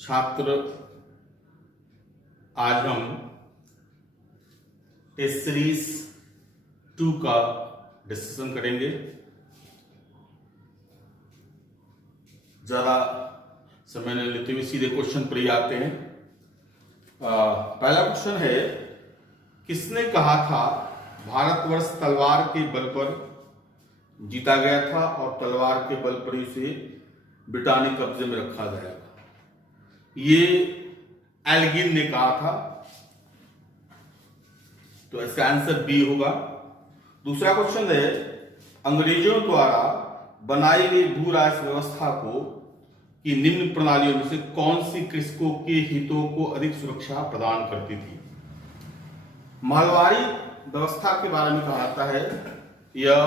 छात्र आज हम टेस्ट सीरीज 2 का डिस्कशन करेंगे। जरा समय न लेते हुए सीधे क्वेश्चन पर ही आते हैं। पहला क्वेश्चन है, किसने कहा था भारतवर्ष तलवार के बल पर जीता गया था और तलवार के बल पर इसे ब्रिटानी कब्जे में रखा जाएगा? ये एल्गिन ने कहा था, तो इसका आंसर बी होगा। दूसरा क्वेश्चन है, अंग्रेजों द्वारा बनाई गई भू राजस्व व्यवस्था को की निम्न प्रणालियों में से कौन सी कृषकों के हितों को अधिक सुरक्षा प्रदान करती थी? मालवाड़ी व्यवस्था के बारे में कहा जाता है, यह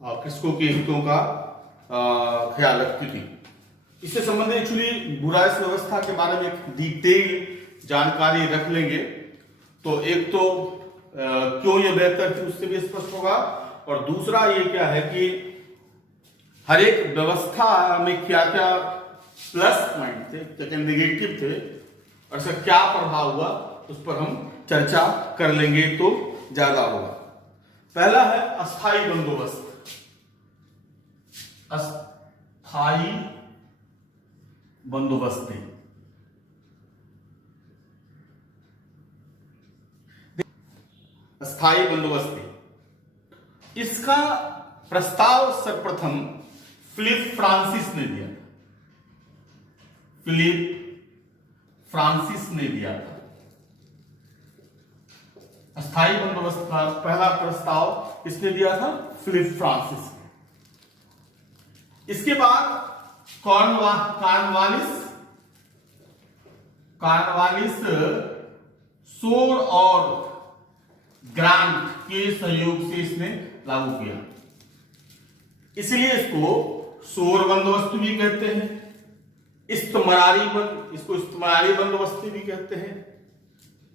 कृषकों के हितों का ख्याल रखती थी। इससे संबंधित एक्चुअली भू राजस्व व्यवस्था के बारे में एक डिटेल जानकारी रख लेंगे तो एक तो क्यों यह बेहतर थी उससे भी स्पष्ट होगा, और दूसरा ये क्या है कि हर एक व्यवस्था में क्या क्या प्लस पॉइंट थे, क्या क्या नेगेटिव थे और इसका क्या प्रभाव हुआ उस पर हम चर्चा कर लेंगे तो ज्यादा होगा। पहला है अस्थाई बंदोबस्त। अस्थाई बंदोबस्ती। अस्थाई बंदोबस्ती, इसका प्रस्ताव सर्वप्रथम फिलिप फ्रांसिस ने दिया था। फिलिप फ्रांसिस ने दिया था। अस्थाई बंदोबस्त का पहला प्रस्ताव किसने दिया था? फिलिप फ्रांसिस ने। इसके बाद कॉर्नवालिस शोर और ग्रांट के सहयोग से इसने लागू किया, इसलिए इसको शोर बंदोबस्ती भी कहते हैं, इसको इस्तमरारी बंदोबस्ती भी कहते हैं,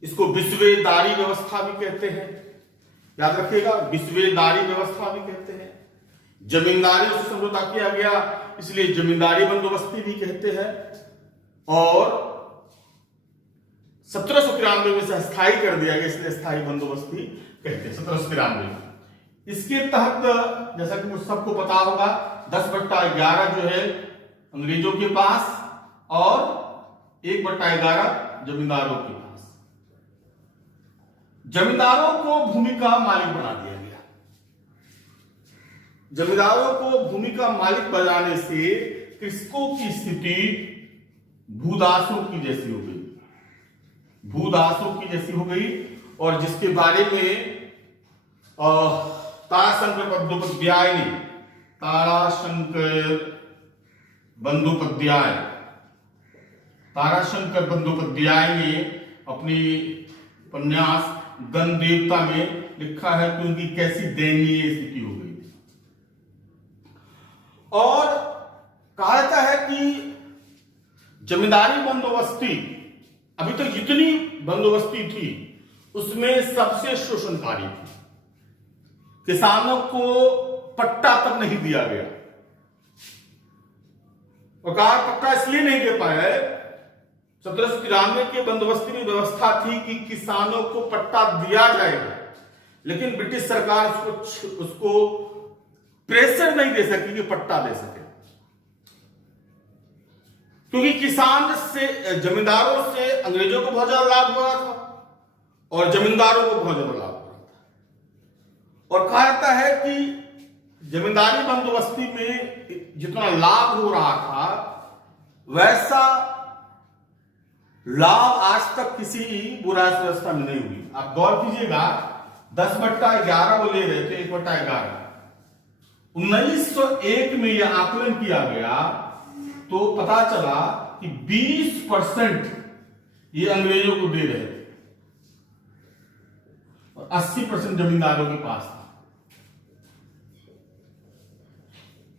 इसको विस्वेदारी व्यवस्था भी कहते हैं। याद रखिएगा, विस्वेदारी व्यवस्था भी कहते हैं। जमींदारी से समझौता किया गया इसलिए जमींदारी बंदोबस्ती भी कहते हैं, और 1793 में से अस्थायी कर दिया गया इसलिए अस्थायी बंदोबस्ती कहते हैं। 1793 इसके तहत जैसा कि सबको पता होगा 10/11 जो है अंग्रेजों के पास और 1/11 जमींदारों के पास। जमींदारों को भूमि का मालिक बना दिया गया। जमींदारों को भूमि का मालिक बनाने से कृषकों की स्थिति भूदासों की जैसी हो गई। भूदासों की जैसी हो गई, और जिसके बारे में ताराशंकर बंदोपाध्याय ने अपनी उपन्यास गणदेवता में लिखा है कि उनकी कैसी दयनीय स्थिति हो गई थी। और कहा जाता है कि जमींदारी बंदोबस्ती अभी तक जितनी बंदोबस्ती थी उसमें सबसे शोषणकारी थी। किसानों को पट्टा तक नहीं दिया गया। सरकार पट्टा इसलिए नहीं दे पाए, 1793 के बंदोबस्ती में व्यवस्था थी कि किसानों को पट्टा दिया जाएगा, लेकिन ब्रिटिश सरकार उसको प्रेशर नहीं दे सकी कि पट्टा दे सके, क्योंकि किसान से जमींदारों से अंग्रेजों को बहुत ज्यादा लाभ हो रहा था और जमींदारों को बहुत ज्यादा लाभ हो रहा था। और कहा जाता है कि जमींदारी बंदोबस्ती में जितना लाभ हो रहा था वैसा लाभ आज तक किसी भू राजस्व व्यवस्था में नहीं हुई। आप गौर कीजिएगा, 10/11 वो ले रहे थे, 1/11। 1901 में यह आकलन किया गया तो पता चला कि 20% ये अंग्रेजों को दे रहे थे और 80% जमींदारों के पास था।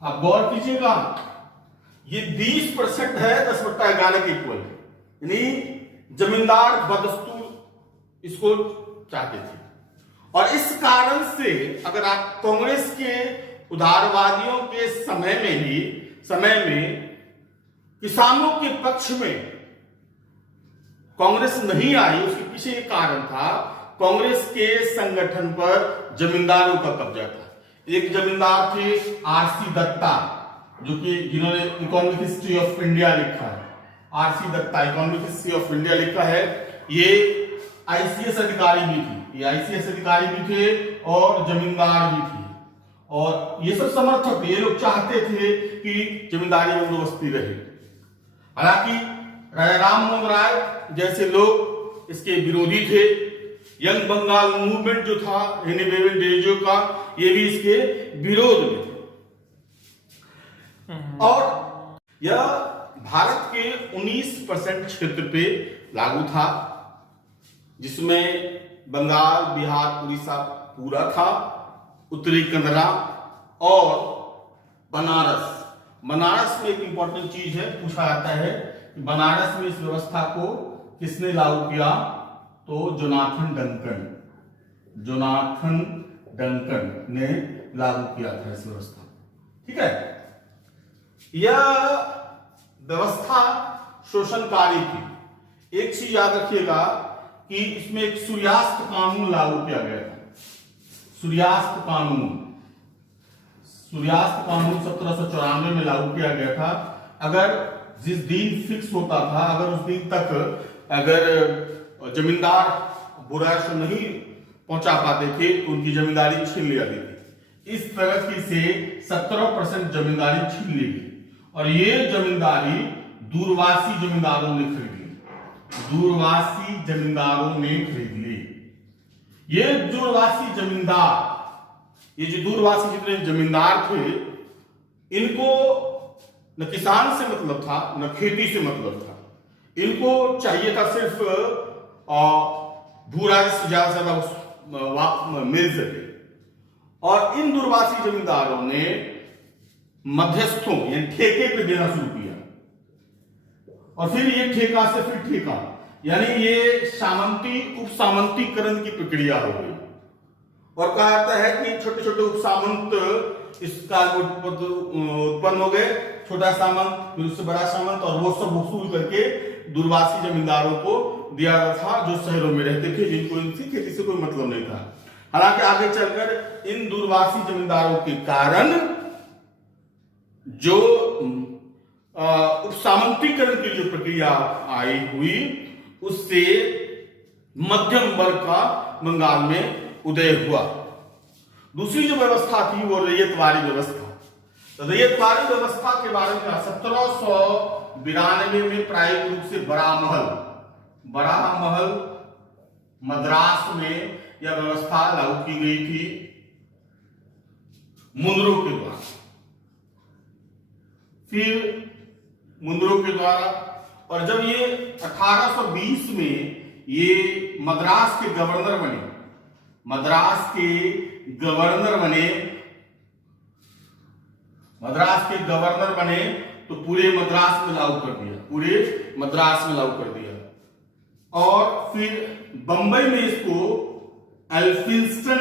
आप गौर कीजिएगा, ये 20% है 10/11 के इक्वल, यानी जमींदार बदस्तूर इसको चाहते थे। और इस कारण से अगर आप कांग्रेस के उदारवादियों के समय में किसानों के पक्ष में कांग्रेस नहीं आई, उसके पीछे एक कारण था, कांग्रेस के संगठन पर जमींदारों का कब्जा था। एक जमींदार थे आरसी दत्ता, जो कि जिन्होंने इकोनॉमिक हिस्ट्री ऑफ इंडिया लिखा है। RC Dutta economic history of India लिखा है। ये आईसीएस अधिकारी भी थे, ये आईसीएस अधिकारी भी थे और जमींदार भी थे, और ये सब समर्थक थे। ये लोग चाहते थे कि जमींदारी बंदोबस्ती रहे। हालांकि राजा राम मोहन राय जैसे लोग इसके विरोधी थे। यंग बंगाल मूवमेंट जो था हेनेबेवेन डेजो का, ये भी इसके विरोध में थे। और यह भारत के 19% क्षेत्र पे लागू था, जिसमें बंगाल, बिहार, उड़ीसा पूरा था, उत्तरी कन्नड़ा और बनारस। बनारस में एक इंपॉर्टेंट चीज है, पूछा जाता है कि बनारस में इस व्यवस्था को किसने लागू किया, तो जोनाथन डंकन ने लागू किया था इस व्यवस्था। ठीक है, यह व्यवस्था शोषणकारी थी। एक चीज याद रखिएगा कि इसमें एक सूर्यास्त कानून लागू किया गया था। सूर्यास्त कानून 1794 में लागू किया गया था। अगर जिस दिन फिक्स होता था, अगर उस दिन तक अगर जमींदार बुराइश नहीं पहुंचा पाते थे तो उनकी जमींदारी छीन ली जाती थी। इस तरह की से 17% जमींदारी छीन ली गई, और ये जमींदारी दूरवासी जमींदारों ने खरीद ली। ये दूरवासी जितने जमींदार थे, इनको न किसान से मतलब था, न खेती से मतलब था। इनको चाहिए था सिर्फ भू राजस्व ज्यादा से ज्यादा मिल सके। और इन दूरवासी जमींदारों ने मध्यस्थों यानी ठेके पे देना शुरू किया, और फिर ये ठेका से फिर ठेका, यानी ये सामंती उपसामंतीकरण की प्रक्रिया हो गई। और कहा जाता है कि छोटे छोटे उपसामंत इस काल में उत्पन्न हो गए, छोटा सामंत, फिर उससे बड़ा सामंत, और वो सब वसूल करके दूरवासी जमींदारों को दिया था जो शहरों में रहते थे, जिनको इनसे खेती से कोई मतलब नहीं था। हालांकि आगे चलकर इन दूरवासी जमींदारों के कारण जो उपसामंतीकरण की जो प्रक्रिया आई हुई, उससे मध्यम वर्ग का बंगाल में उदय हुआ। दूसरी जो व्यवस्था थी वो रैयतवाड़ी व्यवस्था। तो रैयतवाड़ी व्यवस्था के बारे में 1792 में प्रायोगिक रूप से बड़ा महल मद्रास में यह व्यवस्था लागू की गई थी मुंद्रो के द्वारा। फिर मुंद्रो के द्वारा, और जब ये 1820 में ये मद्रास के गवर्नर बने तो पूरे मद्रास में लागू कर दिया। और फिर बंबई में इसको एल्फिंस्टन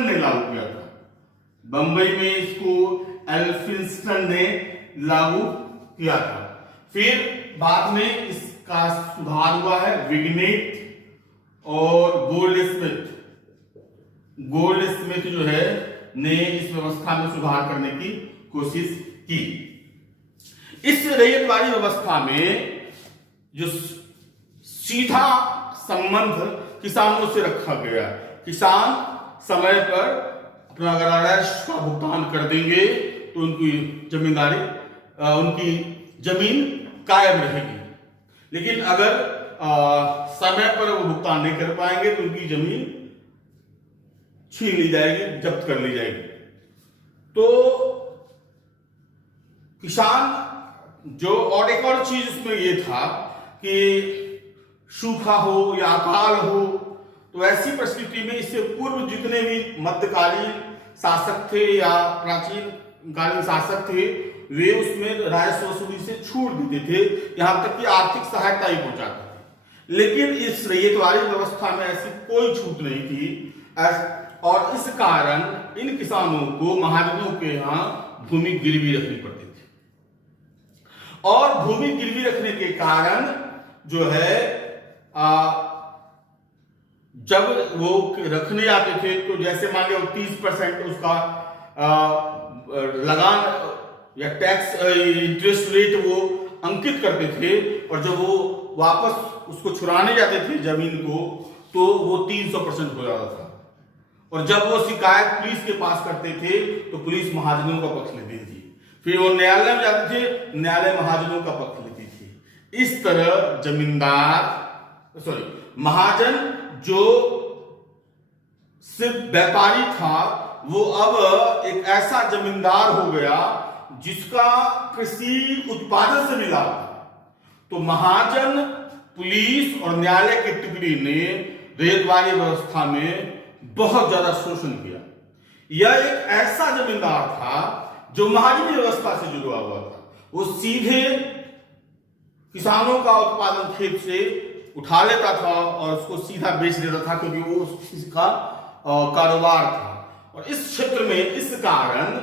ने लागू किया था। फिर बाद में इसका सुधार हुआ है विग्नेट और गोल्डस्मिथ जो है ने इस व्यवस्था में सुधार करने की कोशिश की। इस रैयतवाड़ी व्यवस्था में जो सीधा संबंध किसानों से रखा गया, किसान समय पर अपना अगर राजस्व का भुगतान कर देंगे तो उनकी जमीन कायम रहेगी, लेकिन अगर समय पर वो भुगतान नहीं कर पाएंगे तो उनकी जमीन छीन ली जाएगी, जब्त कर ली जाएगी। तो किसान जो, और एक और चीज इसमें ये था कि सूखा हो या अकाल हो, तो ऐसी परिस्थिति में इससे पूर्व जितने भी मध्यकालीन शासक थे या प्राचीन कालीन शासक थे, वे उसमें राजस्व वसूली से छूट देते थे, यहां तक कि आर्थिक सहायता ही पहुंचाते थे। लेकिन इस रैयतवाड़ी व्यवस्था में ऐसी कोई छूट नहीं थी, और इस कारण इन किसानों को महाजनों के यहां भूमि गिरवी रखनी पड़ती थी। और भूमि गिरवी रखने कारण जो है जब वो रखने आते थे तो जैसे मान लो 30% उसका लगान या टैक्स इंटरेस्ट रेट वो अंकित करते थे, और जब वो वापस उसको छुड़ाने जाते थे जमीन को तो वो 300% हो जाता था। और जब वो शिकायत पुलिस के पास करते थे तो पुलिस महाजनों का पक्ष लेती थी, फिर वो न्यायालय में जाते थे, न्यायालय महाजनों का पक्ष लेती थी। इस तरह महाजन जो सिर्फ व्यापारी था वो अब एक ऐसा जमींदार हो गया जिसका कृषि उत्पादन से मिला था। तो महाजन, पुलिस और न्यायालय की टुकड़ी ने रेतवारी व्यवस्था में बहुत ज्यादा शोषण किया। यह एक ऐसा जमींदार था जो महाजनी व्यवस्था से जुड़ा हुआ था। वो सीधे किसानों का उत्पादन खेत से उठा लेता था और उसको सीधा बेच देता था, क्योंकि वो उसका कारोबार था। और इस क्षेत्र में इस कारण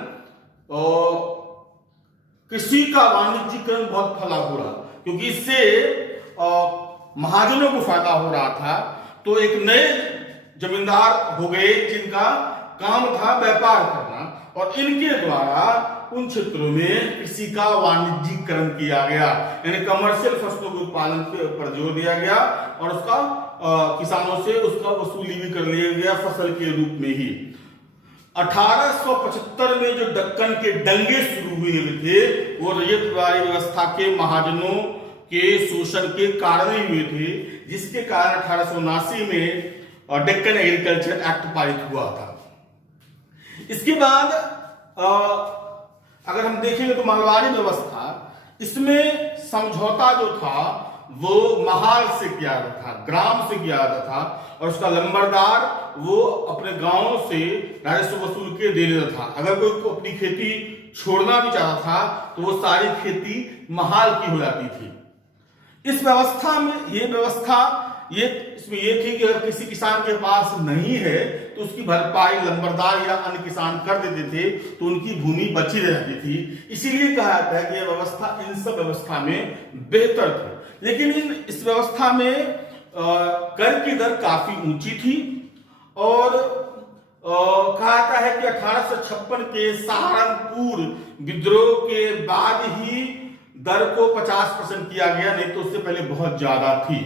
कृषि का वाणिज्यीकरण बहुत फैला हुआ, क्योंकि इससे महाजनों को फायदा हो रहा था। तो एक नए जमींदार हो गए जिनका काम था व्यापार करना, और इनके द्वारा उन क्षेत्रों में कृषि का वाणिज्यीकरण किया गया, यानी कमर्शियल फसलों के उत्पादन पर जोर दिया गया और उसका किसानों से उसका वसूली भी कर लिया गया फसल के रूप में ही। 1875 में जो दक्कन के दंगे शुरू हुए थे वो रेतवारी व्यवस्था के महाजनों के शोषण के कारण ही हुए थे, जिसके कारण 1879 में डेक्कन एग्रीकल्चर एक्ट पारित हुआ था। इसके बाद अगर हम देखेंगे तो मारवाड़ी व्यवस्था, इसमें समझौता जो था वो महाल से किया जाता था, ग्राम से किया जाता था, और उसका लंबरदार वो अपने गांव से राजस्व वसूल के दे देता था। अगर कोई को अपनी खेती छोड़ना भी चाहता था तो वो सारी खेती महाल की हो जाती थी। इस व्यवस्था में इसमें ये थी कि अगर किसी किसान के पास नहीं है तो उसकी भरपाई लंबरदार या अन्य किसान कर देते थे, तो उनकी भूमि बची रहती थी। इसीलिए कहा जाता है कि यह व्यवस्था इन सब व्यवस्था में बेहतर थी। लेकिन इस व्यवस्था में कर की दर काफी ऊंची थी, और कहा जाता है कि 1856 के सहारनपुर विद्रोह के बाद ही दर को 50% किया गया, नहीं तो उससे पहले बहुत ज्यादा थी।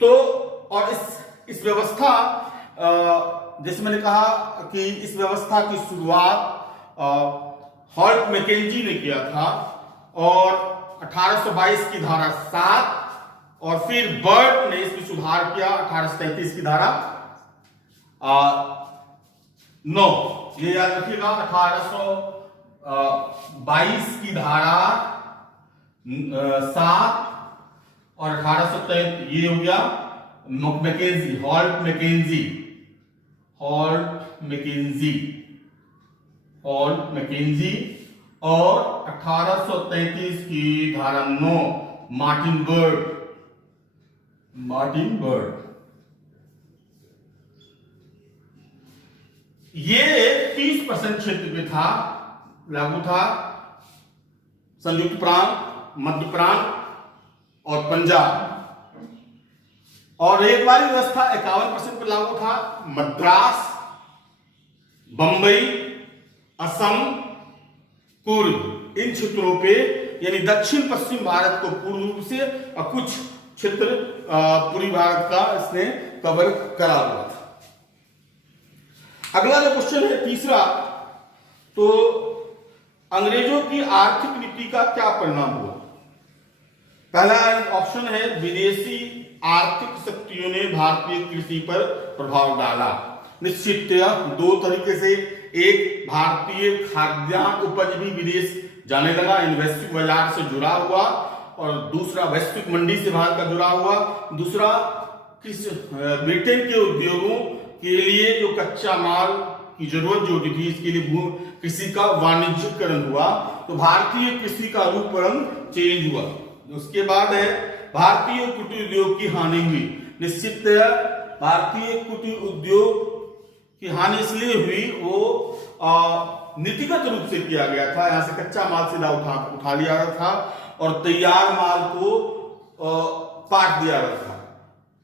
तो और इस व्यवस्था जैसे मैंने कहा कि इस व्यवस्था की शुरुआत हॉल्ट मैकेंजी ने किया था, और 1822 की धारा 7, और फिर बर्ड ने इसमें सुधार किया 1833 की धारा 9। ये याद रखिएगा, 1822 की धारा 7 और 1833 ये हो गया मैकेंजी, हॉल्ट मैकेंजी, और 1833 की धारा 9 मार्टिन बर्ड। ये 30% क्षेत्र पे था, लागू था, संयुक्त प्रांत, मध्य प्रांत और पंजाब। और रेतवारी व्यवस्था 51% पर लागू था। मद्रास, बंबई, असम, कुर्ग, इन क्षेत्रों पे, यानी दक्षिण पश्चिम भारत को पूर्ण रूप से, और कुछ क्षेत्र पूर्वी भारत का इसने कवर करा हुआ था। अगला जो क्वेश्चन है तीसरा, तो अंग्रेजों की आर्थिक नीति का क्या परिणाम हुआ? पहला ऑप्शन है विदेशी आर्थिक शक्तियों ने भारतीय कृषि पर प्रभाव डाला। निश्चिततया दो तरीके से, एक भारतीय खाद्यान्न उपज भी विदेश जाने लगा, इन वैश्विक बाजार से जुड़ा हुआ, और दूसरा वैश्विक मंडी से भारत का जुड़ा हुआ। दूसरा ब्रिटेन के उद्योगों के लिए जो कच्चा माल की जरूरत जो होती थी, इसके लिए कृषि का वाणिज्यीकरण हुआ, तो भारतीय कृषि का रूप रंग चेंज हुआ। उसके बाद है भारतीय कुटीर उद्योग की हानि हुई। निश्चित भारतीय कुटीर उद्योग की हानि इसलिए हुई, वो नीतिगत रूप से किया गया था, यहां से कच्चा माल सीधा उठा लिया था, और तैयार माल को पाट दिया गया था।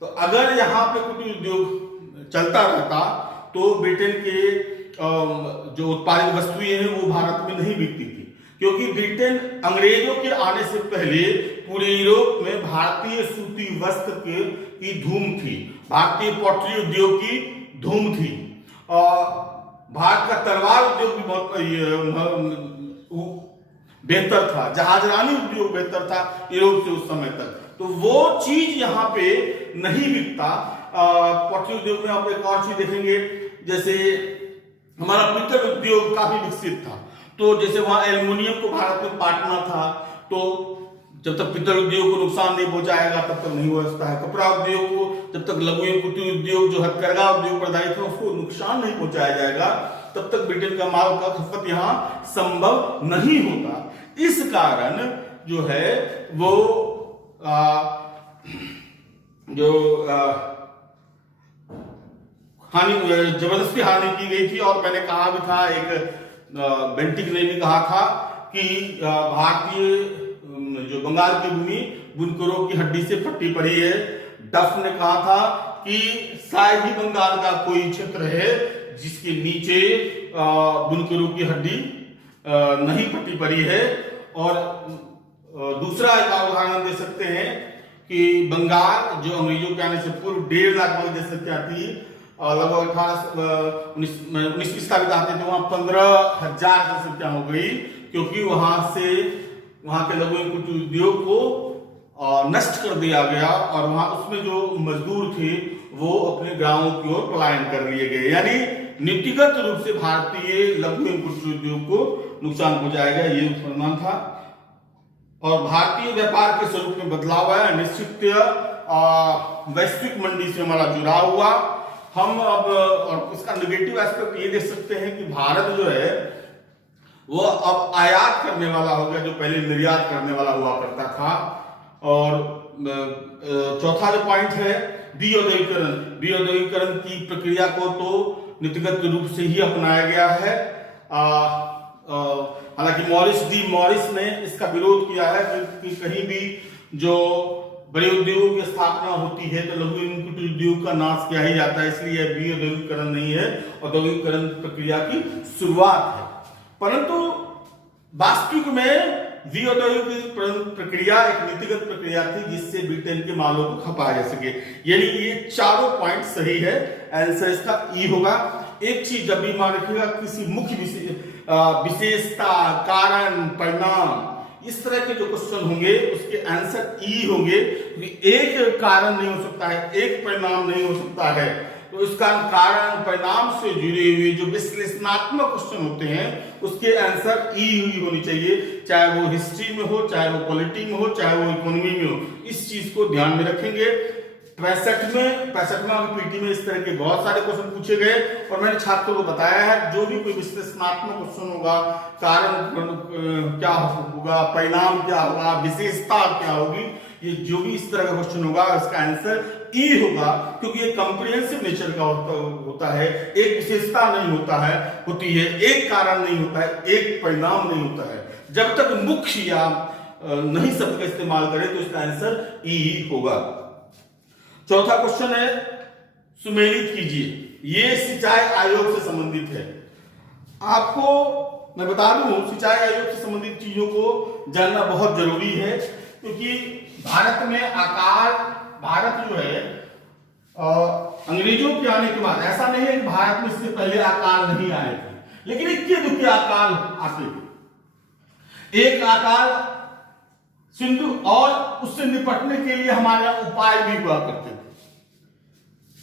तो अगर यहाँ पे कुटीर उद्योग चलता रहता तो ब्रिटेन के जो उत्पादित वस्तुएं हैं वो भारत में नहीं बिकती थी, क्योंकि ब्रिटेन अंग्रेजों के आने से पहले पूरे यूरोप में भारतीय सूती वस्त्र की धूम थी, भारतीय पॉटरी उद्योग की धूम थी, और भारत का तलवार उद्योग भी बहुत बेहतर था, जहाजरानी उद्योग बेहतर था यूरोप से उस समय तक। तो वो चीज यहाँ पे नहीं बिकता। पॉटरी उद्योग में आप एक और चीज देखेंगे, जैसे हमारा पित्तल उद्योग काफी विकसित था, तो जैसे वहां एल्युमिनियम को भारत में पाटना था, तो जब तक पित्तल उद्योग को नुकसान नहीं पहुंचाएगा तब तक नहीं हो सकता है। कपड़ा उद्योग को जब तक लघु एवं कुटीर उद्योग जो हथकरघा उद्योग प्रदायित है उसको नुकसान नहीं पहुंचाया जाएगा तब तक ब्रिटेन का माल का खपत यहाँ संभव नहीं होता। इस कारण जो है वो जबरदस्ती हानि की गई थी। और मैंने कहा भी था, एक बेंटिक ने भी कहा था कि भारतीय जो बंगाल की भूमि बुनकरों की हड्डी से फटी पड़ी है। डफ ने कहा था कि शायद ही बंगाल का कोई क्षेत्र है जिसके नीचे बुनकरों की हड्डी नहीं फटी पड़ी है। और दूसरा एक उदाहरण दे सकते हैं कि बंगाल जो अंग्रेजों के आने से पूर्व 1.5 लाख वर्ग जनसंख्या थी, लगभग 19वीं शताब्दी आते थे वहां 15,000 जनसंख्या हो गई, क्योंकि वहां के लघु एवं कुटीर उद्योग को नष्ट कर दिया गया और वहां उसमें जो मजदूर थे वो अपने गांवों की ओर पलायन कर लिए गए। यानी नीतिगत रूप से भारतीय लघु एवं कुटीर उद्योग को नुकसान पहुंचाया गया, ये अनुमान था। और भारतीय व्यापार के स्वरूप में बदलाव आया, निश्चित वैश्विक मंडी से हमारा जुड़ाव हुआ। हम अब और इसका नेगेटिव एस्पेक्ट ये देख सकते हैं कि भारत जो है वो अब आयात करने वाला हो गया, जो पहले निर्यात करने वाला हुआ करता था। और चौथा जो पॉइंट है विऔद्योगीकरण की प्रक्रिया को तो नीतिगत रूप से ही अपनाया गया है। हालांकि मॉरिस ने इसका विरोध किया है कि कहीं भी जो बड़े उद्योगों की स्थापना होती है तो लघु एवं कुटीर उद्योग का नाश किया ही जाता है, इसलिए विऔद्योगीकरण नहीं है, औद्योगिकरण प्रक्रिया की शुरुआत है। परंतु वास्तविक में विऔद्योगिकरण प्रक्रिया एक नीतिगत प्रक्रिया थी जिससे ब्रिटेन के मालों को खपाया जा सके। यानी ये चारों पॉइंट सही है, आंसर इसका ई होगा। एक चीज जब भी मान रखिएगा, किसी मुख्य विशेषता, कारण, परिणाम, इस तरह के जो क्वेश्चन होंगे उसके आंसर ई होंगे। एक कारण नहीं हो सकता है, एक परिणाम नहीं हो सकता है, तो इसका कारण परिणाम से जुड़े हुए जो विश्लेषणात्मक क्वेश्चन होते हैं उसके आंसर ई हुई होनी चाहिए, चाहे वो हिस्ट्री में हो, चाहे वो पॉलिटी में हो, चाहे वो इकोनॉमी में हो। इस चीज को ध्यान में रखेंगे। 65वें पीटी में इस तरह के बहुत सारे क्वेश्चन पूछे गए और मैंने छात्रों को बताया है जो भी कोई विश्लेषणात्मक क्वेश्चन होगा, कारण क्या होगा, परिणाम क्या होगा, विशेषता क्या होगी, ये जो भी इस तरह का क्वेश्चन होगा इसका आंसर ई होगा, क्योंकि ये कॉम्प्रिहेंसिव नेचर का होता है। एक विशेषता नहीं होती है, एक कारण नहीं होता है, एक परिणाम नहीं होता है। जब तक मुख्य या नहीं शब्द का इस्तेमाल करें तो इसका आंसर ई होगा। चौथा क्वेश्चन है, सुमेलित कीजिए। ये सिंचाई आयोग से संबंधित है। आपको मैं बता दूं, सिंचाई आयोग से संबंधित चीजों को जानना बहुत जरूरी है, क्योंकि भारत में भारत जो है अंग्रेजों के आने के बाद, ऐसा नहीं है कि भारत में इससे पहले अकाल नहीं आए थे, लेकिन इक्के दुक्के अकाल आते थे। एक अकाल सिंधु, और उससे निपटने के लिए हमारे उपाय भी हुआ करते थे।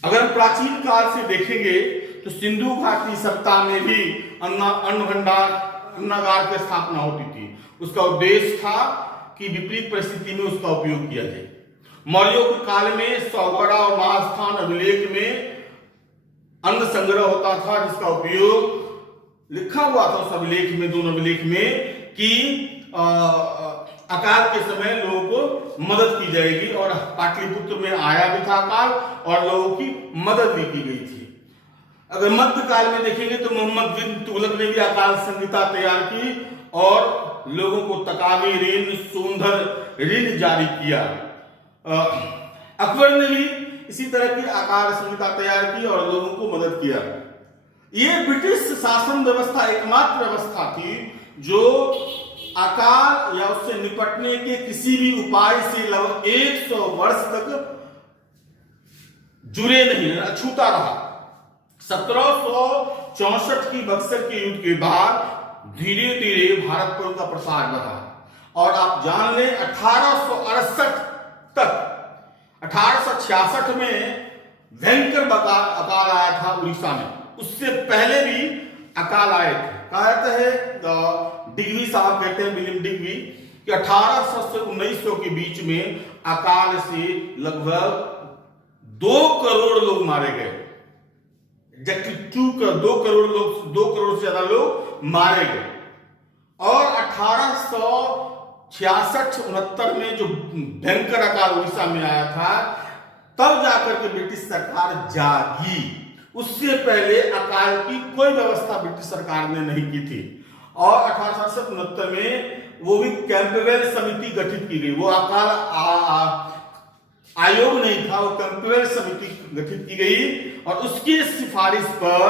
अगर प्राचीन काल से देखेंगे तो सिंधु घाटी सप्ताह में भी अन्न भंडार, अन्नागार की स्थापना होती थी। उसका उद्देश्य था कि विपरीत परिस्थिति में उसका उपयोग किया जाए। मौर्यों के काल में सौगड़ा और महास्थान अभिलेख में अन्न संग्रह होता था, जिसका उपयोग लिखा हुआ था उस अभिलेख में, दोनों अभिलेख में, कि अकाल के समय लोगों को मदद की जाएगी। और पाटलिपुत्र में आया भी था अकाल और लोगों की मदद भी की गई थी। अगर मध्यकाल में देखेंगे तो मोहम्मद बिन तुगलक ने भी अकाल संहिता तैयार की और लोगों को तकामी ऋण, सोंधर ऋण जारी किया। अकबर ने भी इसी तरह की आकार संहिता तैयार की और लोगों को मदद किया। ये ब्रिटिश शासन व्यवस्था एकमात्र व्यवस्था थी जो अकाल या उससे निपटने के किसी भी उपाय से लगभग 100 वर्ष तक जुड़े नहीं, अछूता रहा। 1764 की बक्सर के युद्ध के बाद धीरे धीरे भारत पर उनका प्रसार बढ़ा और आप जान लें 1868 तक, 1866 में भयंकर अकाल आया था उड़ीसा में। उससे पहले भी अकाल आए थे। कहा जाता है, डिग्री साहब कहते हैं, विलियम डिग्री, कि 1800 से 1900 के बीच में अकाल से लगभग 2 करोड़ लोग मारे गए। 2 करोड़ से ज्यादा लोग मारे गए। और 1866-69 में जो भयंकर अकाल उड़ीसा में आया था, तब जाकर के ब्रिटिश सरकार जागी। उससे पहले अकाल की कोई व्यवस्था ब्रिटिश सरकार ने नहीं की थी। और 1869 में वो भी कैंपबेल समिति गठित की गई। वो अकाल आयोग नहीं था, वो कैंपबेल समिति गठित की गई और उसकी सिफारिश पर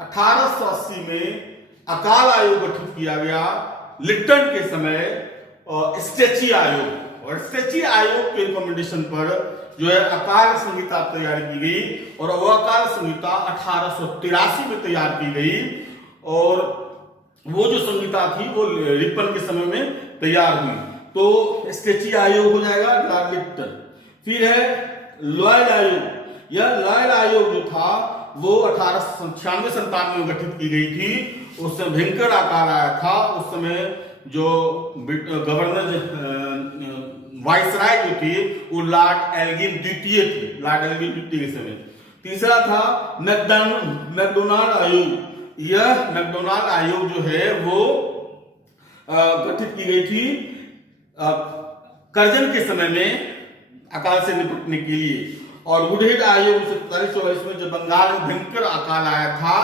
1880 में अकाल आयोग गठित किया गया लिप्टन के समय, स्टेची आयोग। और स्टेची आयोग के रिकमेंडेशन पर जो है अकाल संहिता तैयार की गई और वो अकाल संहिता 1883 में तैयार की गई। और वो जो संहिता थी वो रिपन के समय में तैयार हुई। तो स्टेची आयोग हो जाएगा लॉर्ड लिप्टन। फिर है लॉयड आयोग। यह लॉयड आयोग जो था वो 1896-97 में गठित की गई थी। उस समय भयंकर आकार आया था। उस समय जो गवर्नर वाइसराय जो थे वो लॉर्ड एल्गिन द्वितीय थे, लॉर्ड एल्गिन द्वितीय के समय। तीसरा था मैकडोनाल्ड आयोग। यह मैकडोनाल्ड आयोग जो है वो गठित की गई थी कर्जन के समय में अकाल से निपटने के लिए। और वुडहेड आयोग 47-44 में जब बंगाल में भयंकर अकाल आया था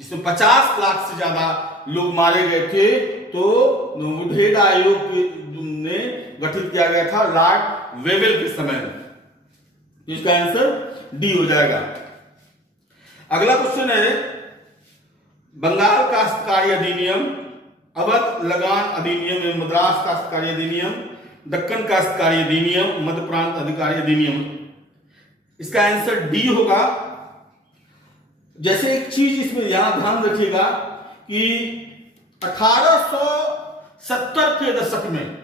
जिसमें 50 लाख से ज्यादा लोग मारे गए थे, तो वुडहेड आयोग ने गठित किया गया था लॉर्ड वेवेल के समय में। इसका आंसर डी हो जाएगा। अगला क्वेश्चन है, बंगाल काश्तकारी अधिनियम, अवध लगान अधिनियम, मद्रास काश्तकारी अधिनियम, दक्कन काश्तकारी अधिनियम, मध्य प्रांत अधिकारी अधिनियम। इसका आंसर डी होगा। जैसे एक चीज इसमें यहां ध्यान रखिएगा कि 1870 के दशक में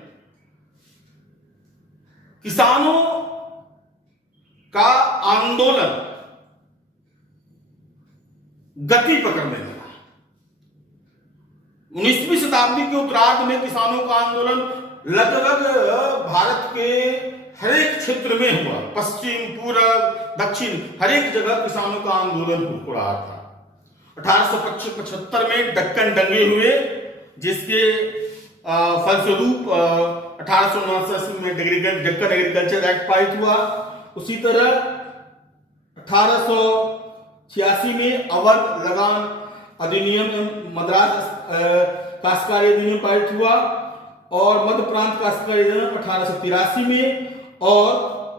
किसानों का आंदोलन गति पकड़ने लगा। 19वीं शताब्दी के उत्तरार्ध में किसानों का आंदोलन लगभग भारत के हर एक क्षेत्र में हुआ। पश्चिम, पूर्व, दक्षिण हर एक जगह किसानों का आंदोलन हो रहा था। 1875 में दक्कन दंगे हुए जिसके फलस्वरूप 1859 में डेक्कन एग्रीकल्चर एक्ट पारित हुआ। उसी तरह 1886 में अवध लगान अधिनियम, मद्रास काश्तकारी अधिनियम पारित हुआ और मध्य प्रांत काश्तकारी अधिनियम 1883 में, और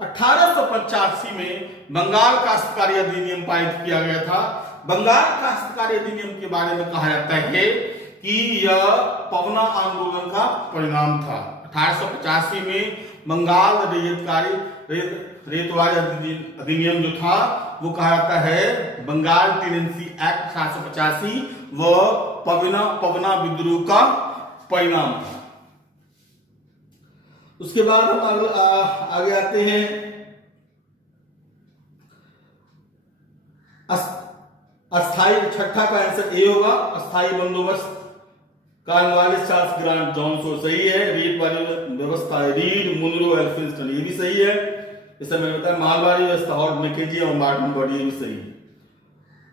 1885 में बंगाल काश्तकारी अधिनियम पारित किया गया था। बंगाल काश्तकारी अधिनियम के बारे में कहा जाता है कि यह पवना आंदोलन का परिणाम था। 1885 में बंगाल रेतवारी अधिनियम जो था वो कहा जाता है बंगाल टेनेंसी एक्ट 1885 व पवना विद्रोह का परिणाम था। उसके बाद हम आगे आते हैं। अस्थाई, छठा का आंसर ए होगा। अस्थाई बंदोबस्त कॉर्नवालिस चार्ल्स ग्रांट जॉनसन सही है। रीड वाली व्यवस्था है रीड, मुनरो, एल्फिंस्टन, ये भी सही है। जैसे मैंने बताया मालवाड़ी व्यवस्था और मैकेजी और मार्टिन बॉडी, ये भी सही है।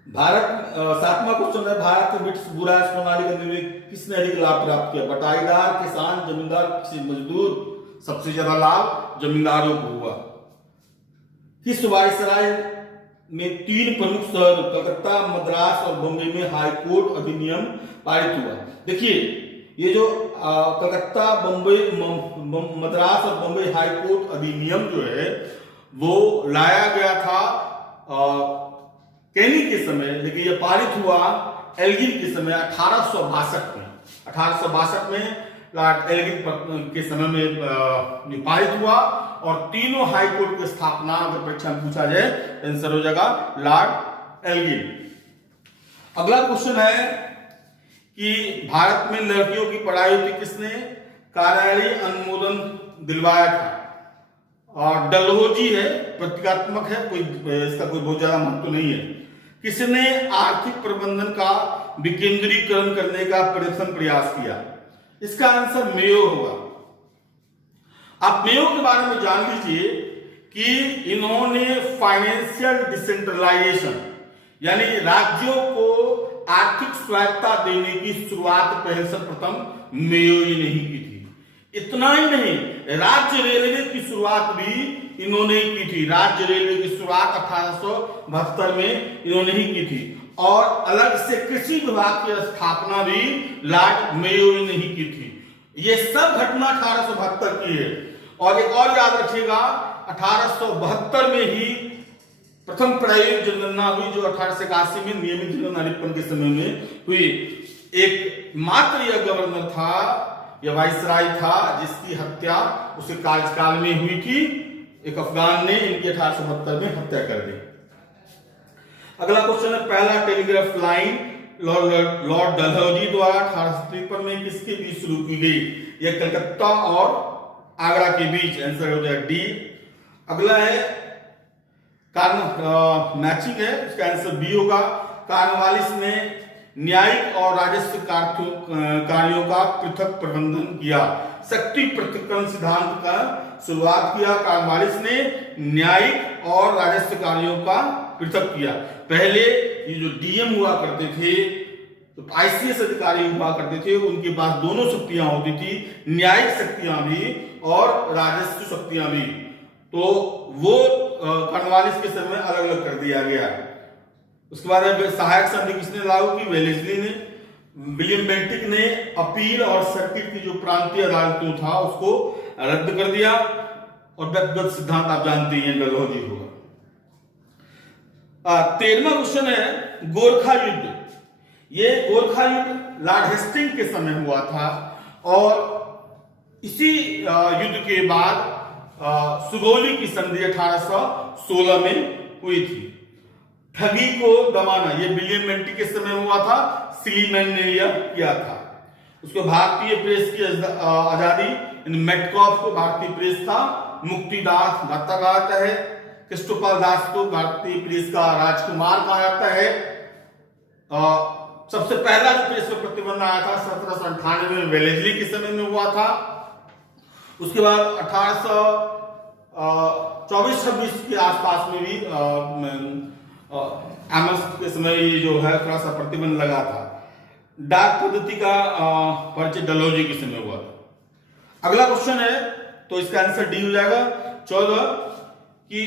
भारत, सातवां क्वेश्चन है, भारत में ब्रिटिश बुराइश प्रणाली का निर्माण किसने अधिक लाभ प्राप्त किया? बटाईदार, किसान, जमींदार, किसी मजदूर? सबसे ज्यादा लाभ जमींदारों को हुआ। किस वायसराय में 3 प्रमुख शहर कलकत्ता, मद्रास और बॉम्बे में हाई कोर्ट अधिनियम पारित हुआ? देखिए ये जो कलकत्ता, बम्बई, मद्रास और बम्बई हाई कोर्ट अधिनियम जो है वो लाया गया था कैनी के समय, लेकिन ये पारित हुआ एल्गिन के समय 1862 में। 1862 में लॉर्ड एल्गिन के समय में पारित हुआ और तीनों हाई कोर्ट की स्थापना अगर परीक्षा में पूछा जाए आंसर हो जाएगा लॉर्ड एल्गिन। अगला क्वेश्चन है कि भारत में लड़कियों की पढ़ाई होती किसने कार्यालयीय अनुमोदन दिलवाया था? और डलहौजी है, प्रतीकात्मक है, कोई इसका कोई बहुत ज्यादा महत्व नहीं है। किसने आर्थिक प्रबंधन का विकेंद्रीकरण करने का प्रथम प्रयास किया? इसका आंसर मेयो होगा। आप मेयो के बारे में जान लीजिए कि इन्होंने फाइनेंशियल डिसेंट्रलाइजेशन यानी राज्यों को आर्थिक स्वायत्ता देने की शुरुआत पहले सर्वप्रथम मेयो ने ही की थी। इतना ही नहीं, राज्य रेलवे की शुरुआत भी इन्होंने ही की थी। राज्य रेलवे की शुरुआत 1872 में इन्होंने ही की थी और अलग से कृषि विभाग की स्थापना भी लॉर्ड मेयो ने ही की थी। ये सब घटना 1872 की है। और एक और याद रखिएगा, 1872 में ही प्रथम प्रायोगिक जनगणना हुई जो 1881 में नियमित जनगणना निपन के समय में हुई। एक मात्र यह गवर्नर था, यह वाइसराय था जिसकी हत्या उसके कार्यकाल में हुई थी। एक अफगान ने इनकी 1872 में हत्या कर दी। अगला क्वेश्चन है, पहला टेलीग्राफ लाइन लॉर्ड डलहौजी द्वारा 1853 में किसके बीच शुरू की गई? यह कलकत्ता और आगरा के बीच। आंसर हो जाएगा डी। अगला है मैचिंग है, इसका आंसर बी होगा। कॉर्नवालिस ने न्यायिक और राजस्व कार्यों का पृथक प्रबंधन किया। शक्ति पृथक्करण सिद्धांत का शुरुआत किया कॉर्नवालिस ने, न्यायिक और राजस्व कार्यों का पृथक किया। पहले ये जो डीएम हुआ करते थे, तो आईसीएस अधिकारी हुआ करते थे, उनके पास दोनों शक्तियां होती थी, न्यायिक शक्तियां भी और राजस्व शक्तियां भी। तो वो कॉर्नवालिस के समय अलग अलग कर दिया गया। उसके बाद सहायक संधि किसने लागू की? वेलेस्ली ने। विलियम बेंटिक ने अपील और सर्किट की जो प्रांतीय अदालतों था उसको रद्द कर दिया। और व्यक्तिगत सिद्धांत आप जानते हैं, डलहौजी होगा। 13वां क्वेश्चन है गोरखा युद्ध। ये गोरखा युद्ध लॉर्ड हेस्टिंग के समय हुआ था और इसी युद्ध के बाद सुगौली की संधि 1816 में हुई थी। ठगी को दबाना ये विलियम बेंटिक के समय हुआ था, सिलीमैन ने यह किया था। उसको भारतीय प्रेस की आजादी, मेटकॉफ को भारतीय प्रेस था, मुक्तिदास दाता कहा जाता है, क्रिस्टोफर दास को भारतीय प्रेस का राजकुमार कहा जाता है। सबसे पहला जो प्रेस पर प्रतिबंध आया था 1798 में वेलेस्ली के समय में हुआ था। उसके बाद 1824-26 के आसपास में भी एमएस के समय ये जो है थोड़ा सा प्रतिबंध लगा था। डाक पद्धति का परिचय डलहौजी के समय हुआ था। अगला क्वेश्चन है, तो इसका आंसर डी हो जाएगा 14 कि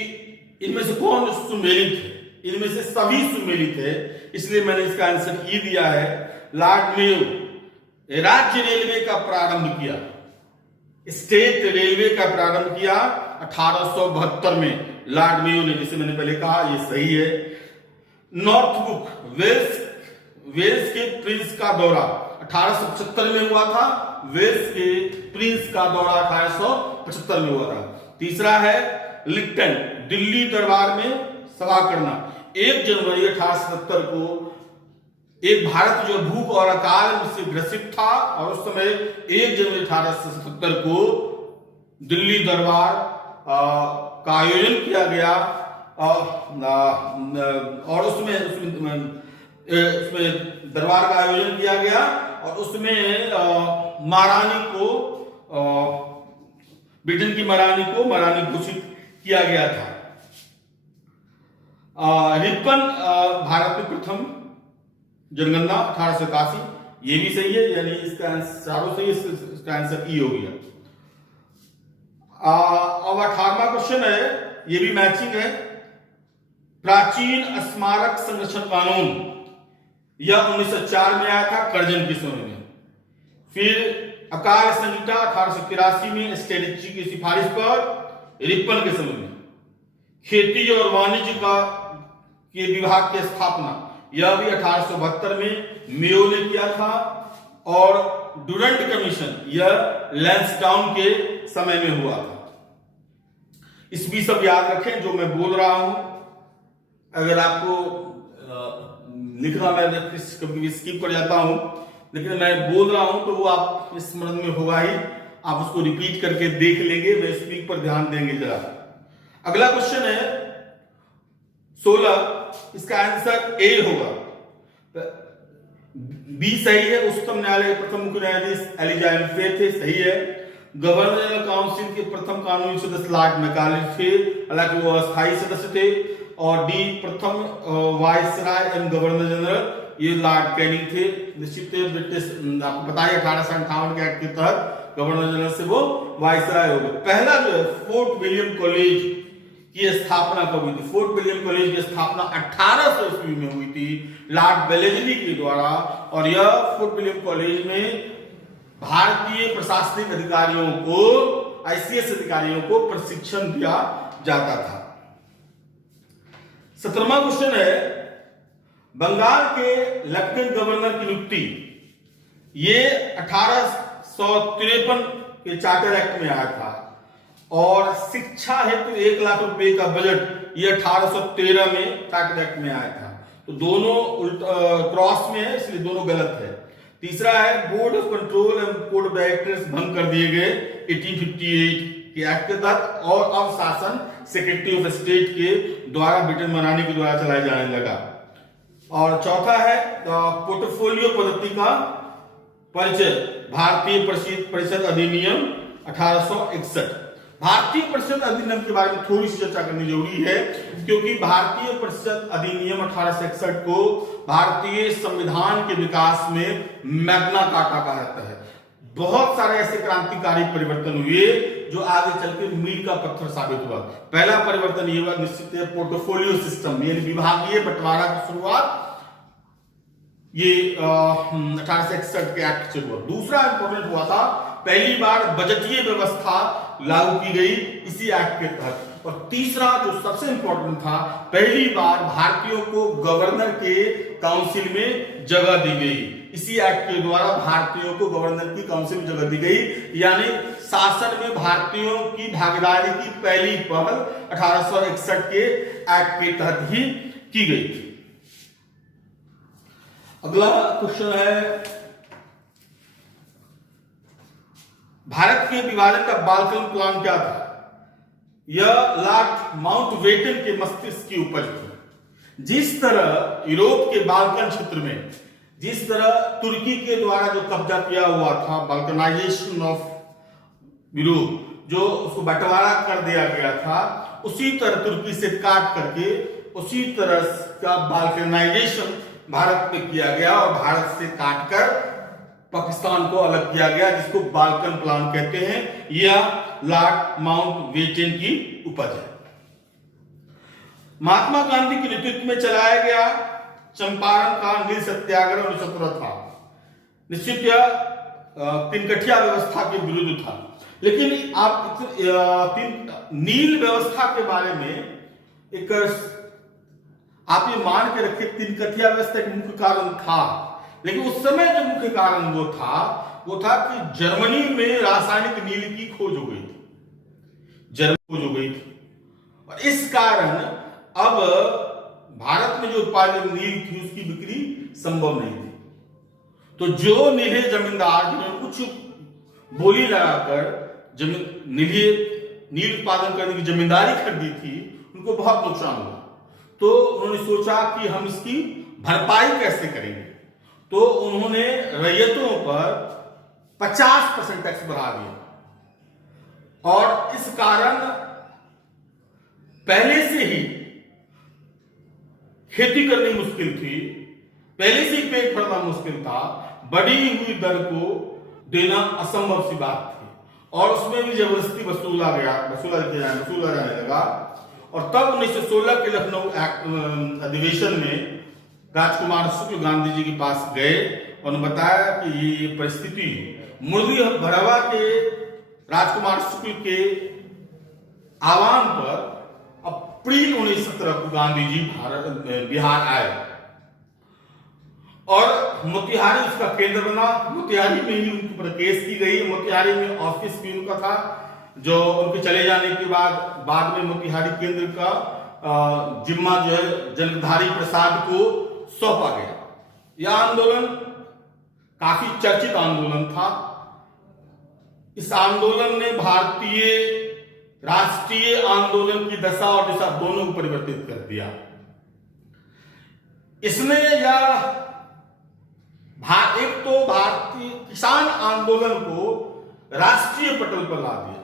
इनमें से कौन सुमेलित है? इनमें से सभी सुमेलित है, इसलिए मैंने इसका आंसर ई दिया है। लॉर्ड मेयो राज्य रेलवे का प्रारंभ किया, स्टेट रेलवे का प्रारंभ किया 1872 में लॉर्ड मेयो ने, जिसे मैंने पहले कहा ये सही है। नॉर्थबुक वेल्स के प्रिंस का दौरा 1875 में हुआ था। वेल्स के प्रिंस का दौरा 1875 में हुआ था। तीसरा है लिप्टन, दिल्ली दरबार में सभा करना। 1 जनवरी 1870 को एक भारत जो भूख और अकाल से ग्रसित था और उस समय 1 जनवरी 1870 को दिल्ली दरबार का आयोजन किया गया और उसमें दरबार का आयोजन किया गया और उसमें महारानी को ब्रिटेन की महारानी घोषित किया गया था। रिपन भारत में प्रथम जनगणना 1881, ये भी सही है, यानी इसका चारों सही, इसका आंसर ई हो गया। अब 18वां क्वेश्चन है, ये भी मैचिंग है। प्राचीन स्मारक संरक्षण कानून यह 1904 में आया था, कर्जन के समय में। फिर अकाल संहिता 1883 में स्टेरिची की सिफारिश पर रिपन के समय में खेती और वाणिज्य के विभाग की स्थापना, यह भी 1872 में मेयो ने किया था। और डुरंट कमीशन यह लैंसडाउन के समय में हुआ था। इस भी सब याद रखें जो मैं बोल रहा हूं। अगर आपको लिखना, मैं कभी स्किप कर जाता हूं, लेकिन मैं बोल रहा हूं तो वो आप स्मरण में होगा ही, आप उसको रिपीट करके देख लेंगे, मैं स्पीक पर ध्यान देंगे जरा। अगला क्वेश्चन है 16, इसका आंसर ए होगा। बी सही है, उच्चतम न्यायालय के प्रथम मुख्य न्यायाधीश एलिजा एम्फे थे, सही है। गवर्नर जनरल काउंसिल के प्रथम कानूनी सदस्य लॉर्ड मैकाले थे, हालांकि वो अस्थायी सदस्य थे। और डी प्रथम वायसराय एवं गवर्नर जनरल, ये लॉर्ड कैनिंग थे। निश्चित ब्रिटिश, आपको पता है 1858 के एक्ट के तहत गवर्नर जनरल से वो वायसराय हो गए। पहला जो है फोर्ट विलियम कॉलेज की स्थापना कब हुई थी? फोर्ट विलियम कॉलेज की स्थापना 1800 ईस्वी में हुई थी लॉर्ड वेलेस्ली के द्वारा। और यह फोर्ट विलियम कॉलेज में भारतीय प्रशासनिक अधिकारियों को, आईसीएस अधिकारियों को प्रशिक्षण दिया जाता था। 17वां क्वेश्चन है बंगाल के लेफ्टिनेंट गवर्नर की नियुक्ति, ये 1853 के चार्टर एक्ट में आया था। और शिक्षा हेतु 1 लाख रुपए का बजट, ये 1813 में चार्टर एक्ट में आया था। तो दोनों क्रॉस में है, इसलिए दोनों गलत है। तीसरा है board of control and code of directors भंग कर दिए गए 1858 के एक्ट के तहत, और अब शासन सेक्रेटरी ऑफ स्टेट के द्वारा ब्रिटेन मनाने के द्वारा चलाया जाने लगा। और चौथा है पोर्टफोलियो पद्धति का परिचय, भारतीय परिषद अधिनियम 1861। भारतीय परिषद अधिनियम के बारे में थोड़ी सी चर्चा करनी जरूरी है, क्योंकि भारतीय परिषद अधिनियम 1861 को भारतीय संविधान के विकास में मैग्ना कार्टा कहा जाता है। बहुत सारे ऐसे क्रांतिकारी परिवर्तन हुए जो आगे चल के मील का पत्थर साबित हुआ। पहला परिवर्तन ये हुआ निश्चित है पोर्टफोलियो सिस्टम, यानी विभागीय बंटवारा की शुरुआत ये 1861 के एक्ट से हुआ। दूसरा इंपॉर्टेंट हुआ था, पहली बार बजटीय व्यवस्था लागू की गई इसी एक्ट के तहत। और तीसरा जो सबसे इंपॉर्टेंट था, पहली बार भारतीयों को गवर्नर के काउंसिल में जगह दी गई। इसी एक्ट के द्वारा भारतीयों को गवर्नर की काउंसिल में जगह दी गई, यानी शासन में भारतीयों की भागीदारी की पहली पहल 1861 के एक्ट के तहत ही की गई थी। अगला क्वेश्चन है भारत के विभाजन का बाल्कन प्लान क्या था? यह लॉर्ड माउंटबेटन के मस्तिष्क की उपज थी। जिस तरह यूरोप के बाल्कन क्षेत्र में, जिस तरह तुर्की के द्वारा जो कब्जा किया हुआ था, बाल्कनाइजेशन ऑफ यूरोप, जो उसको बंटवारा कर दिया गया था, उसी तरह तुर्की से काट करके उसी तरह का बाल्कनाइजेशन भारत में किया गया और भारत से काटकर पाकिस्तान को अलग किया गया, जिसको बाल्कन प्लान कहते हैं। यह लॉर्ड माउंटबेटन की उपज है। महात्मा गांधी के नेतृत्व में चलाया गया चंपारण का नील सत्याग्रह 1917 था। निश्चित यह तिनकठिया व्यवस्था के विरुद्ध था। लेकिन आप नील व्यवस्था के बारे में एक आप ये मान के रखिए, तिनकठिया व्यवस्था एक मुख्य कारण था। लेकिन उस समय जो मुख्य कारण वो था कि जर्मनी में रासायनिक नील की खोज हो गई थी। और इस कारण अब भारत में जो उत्पादित नील थी उसकी बिक्री संभव नहीं थी। तो जो नीले जमींदार जिन्होंने कुछ बोली लगाकर नील उत्पादन करने की जमींदारी खरीदी थी, उनको बहुत नुकसान हुआ। तो उन्होंने सोचा कि हम इसकी भरपाई कैसे करेंगे। तो उन्होंने रैयतों पर 50% टैक्स बढ़ा दिया। और इस कारण पहले से ही खेती करनी मुश्किल थी, पहले से ही पेट भरना मुश्किल था, बढ़ी हुई दर को देना असंभव सी बात थी। और उसमें भी जबरदस्ती वसूला जाने लगा। और तब 1916 के लखनऊ अधिवेशन में राजकुमार शुक्ल गांधी जी के पास गए और उन्होंने बताया कि ये परिस्थिति, मुरली भड़वा के राजकुमार शुक्ल के आह्वान पर अप्रैल 1917 को गांधी जी बिहार आए और मोतिहारी उसका केंद्र बना। मोतिहारी में ही उनके ऊपर केस की गई। मोतिहारी में ऑफिस भी उनका था, जो उनके चले जाने के बाद में मोतिहारी केंद्र का जिम्मा जो है जलधारी प्रसाद को सौंपा गया। यह आंदोलन काफी चर्चित आंदोलन था। इस आंदोलन ने भारतीय राष्ट्रीय आंदोलन की दशा और दिशा दोनों को परिवर्तित कर दिया। इसने एक तो भारतीय किसान आंदोलन को राष्ट्रीय पटल पर ला दिया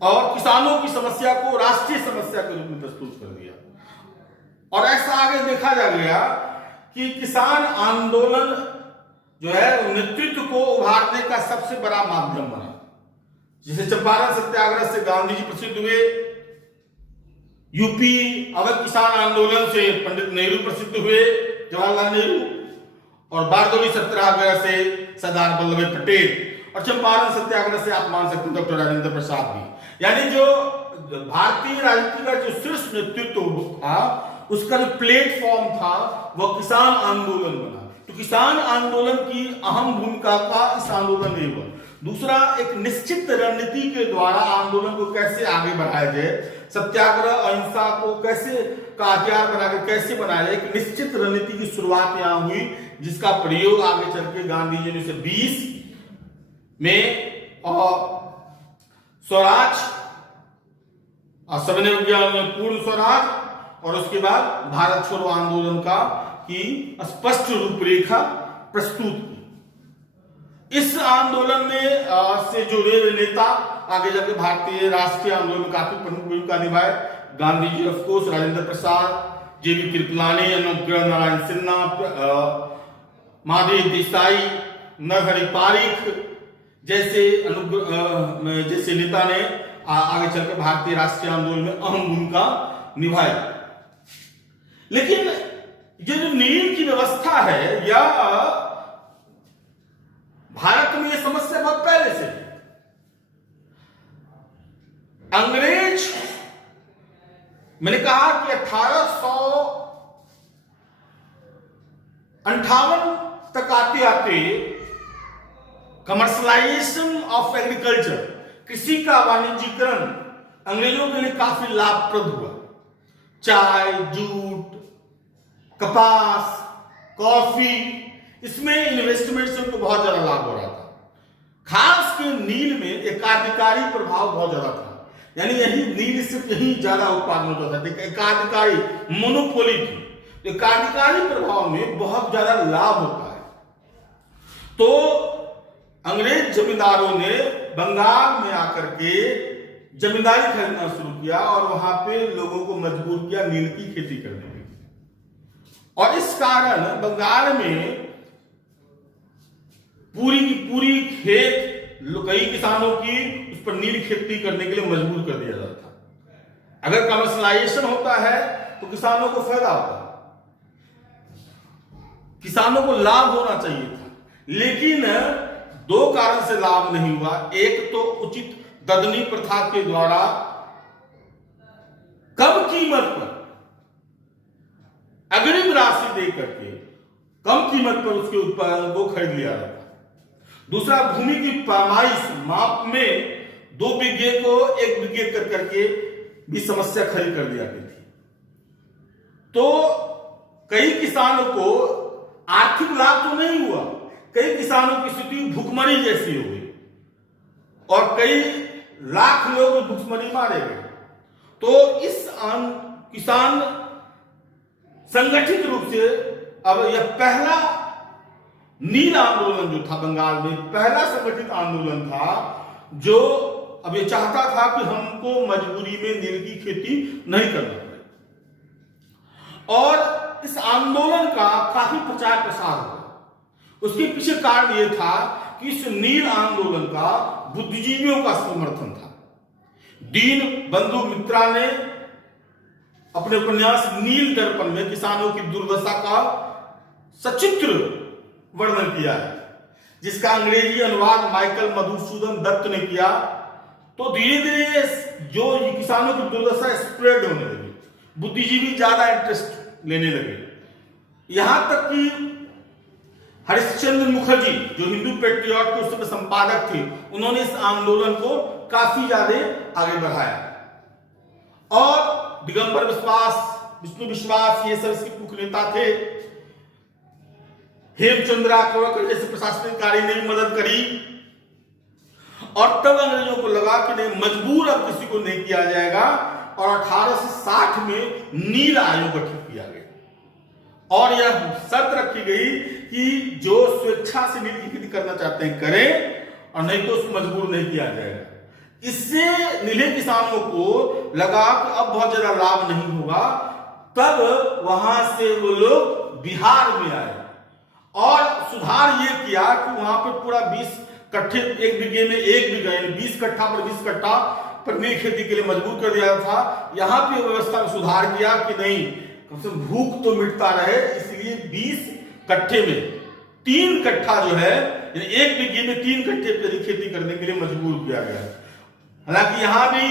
और किसानों की समस्या को राष्ट्रीय समस्या के रूप में प्रस्तुत कर दिया। और ऐसा आगे देखा जा गया कि किसान आंदोलन जो है नेतृत्व को उभारने का सबसे बड़ा माध्यम बना। जिसे चंपारण सत्याग्रह से गांधी जी प्रसिद्ध हुए, यूपी अवध किसान आंदोलन से पंडित नेहरू प्रसिद्ध हुए, जवाहरलाल नेहरू, और बारदौली सत्याग्रह से सरदार वल्लभ भाई पटेल, और चंपारण सत्याग्रह से आप मान सकते हैं डॉक्टर राजेंद्र प्रसाद भी। यानी जो भारतीय राजनीति का जो शीर्ष नेतृत्व था, उसका जो प्लेटफॉर्म था वह किसान आंदोलन बना। तो किसान आंदोलन की अहम भूमिका का इस आंदोलन में हुआ। दूसरा, एक निश्चित रणनीति के द्वारा आंदोलन को कैसे आगे बढ़ाया जाए, सत्याग्रह अहिंसा को कैसे का हथियार बनाकर कैसे बनाया जाए, एक निश्चित रणनीति की शुरुआत यहां हुई, जिसका प्रयोग आगे चल के गांधी जी ने 1920 में स्वराज और सविनय विज्ञान में पूर्ण स्वराज और उसके बाद भारत छोड़ो आंदोलन का की स्पष्ट रूपरेखा प्रस्तुत की। इस आंदोलन में से जुड़े नेता आगे जाके भारतीय राष्ट्रीय आंदोलन में काफी प्रमुख भूमिका निभाए। गांधी जी, ऑफ कोर्स, राजेंद्र प्रसाद, जेबी कृपलानी, अनुग्रह नारायण सिन्हा, महादेव देसाई, नरहरि पारिख जैसे नेता ने आगे चलकर भारतीय राष्ट्रीय आंदोलन में अहम भूमिका निभाई। लेकिन ये जो नील की व्यवस्था है, या भारत में यह समस्या बहुत पहले से है। अंग्रेज, मैंने कहा कि 1858 तक आते आते कमर्शलाइजेशन ऑफ एग्रीकल्चर, कृषि का वाणिज्यीकरण अंग्रेजों के लिए काफी लाभप्रद हुआ। चाय, जूट, कपास, कॉफी, इसमें इन्वेस्टमेंट से उनको बहुत ज्यादा लाभ हो रहा था। खास के नील में एकाधिकारी प्रभाव बहुत ज्यादा था। यानी यही नील से यही ज्यादा उत्पादन होता था, एकाधिकारी मोनोपोली थी। एकाधिकारी प्रभाव में बहुत ज्यादा लाभ होता है। तो अंग्रेज जमींदारों ने बंगाल में आकर के जमींदारी खरीदना शुरू किया और वहां पे लोगों को मजबूर किया नील की खेती करने के लिए। और इस कारण बंगाल में पूरी की पूरी खेत कई किसानों की उस पर नील खेती करने के लिए मजबूर कर दिया जाता था। अगर कमर्शलाइजेशन होता है तो किसानों को फायदा होता है, किसानों को लाभ होना चाहिए था। लेकिन दो कारण से लाभ नहीं हुआ। एक तो उचित ददनी प्रथा के द्वारा कम कीमत पर अग्रिम राशि दे करके कम कीमत पर उसके उत्पादन को खरीद लिया जाता। दूसरा, भूमि की पैमाइश माप में 2 बीघे को 1 बीघे कर करके भी समस्या खड़ी कर दी जाती थी। तो कई किसानों को आर्थिक लाभ तो नहीं हुआ, कई किसानों की स्थिति भुखमरी जैसी हो गई और कई लाख लोग भुखमरी मारे गए। तो इस किसान संगठित रूप से अब यह पहला नील आंदोलन जो था बंगाल में, पहला संगठित आंदोलन था जो अब ये चाहता था कि हमको मजबूरी में नील की खेती नहीं करना पड़े। और इस आंदोलन का काफी प्रचार प्रसार हुआ। उसके पीछे कारण यह था कि इस नील आंदोलन का बुद्धिजीवियों का समर्थन था। दीन बंधु मित्रा ने अपने उपन्यास नील दर्पण में किसानों की दुर्दशा का सचित्र वर्णन किया है। जिसका अंग्रेजी अनुवाद माइकल मधुसूदन दत्त ने किया, तो धीरे धीरे जो किसानों की दुर्दशा स्प्रेड होने लगी, बुद्धिजीवी ज्यादा इंटरेस्ट लेने लगे। यहां तक कि हरिश्चंद्र मुखर्जी जो हिंदू पेट्रियट के उस समय संपादक थे, उन्होंने इस आंदोलन को काफी ज्यादा आगे बढ़ाया। और दिगंबर विश्वास, विष्णु विश्वास, ये सब इसके मुख्य नेता थे। हेमचंद्र आकरकर जैसे प्रशासनिक कार्य ने भी मदद करी। और तब अंग्रेजों को लगा कि नहीं, मजबूर अब किसी को नहीं किया जाएगा, और 1860 में नील आयोग गठित किया गया और यह शर्त रखी गई कि जो स्वेच्छा से नील की खेती करना चाहते हैं करें, और नहीं तो उसको मजबूर नहीं किया जाएगा। इससे नीले किसानों को लगा कि अब बहुत ज्यादा लाभ नहीं होगा। तब वहां से वो लोग बिहार में आए और सुधार ये किया कि वहां पे पूरा 20 कट्ठे, एक बीघे में 1 बीघा यानी 20 कट्ठा पर 20 कट्ठा पर नील खेती के लिए मजबूर कर दिया था। यहां पे व्यवस्था में सुधार किया कि नहीं, कम से कम भूख तो मिटता रहे, इसलिए 20 कट्ठे में 3 कट्ठा जो है, यानी 1 बीघे में 3 कट्ठे पर खेती करने के लिए मजबूर किया गया। हालांकि यहां भी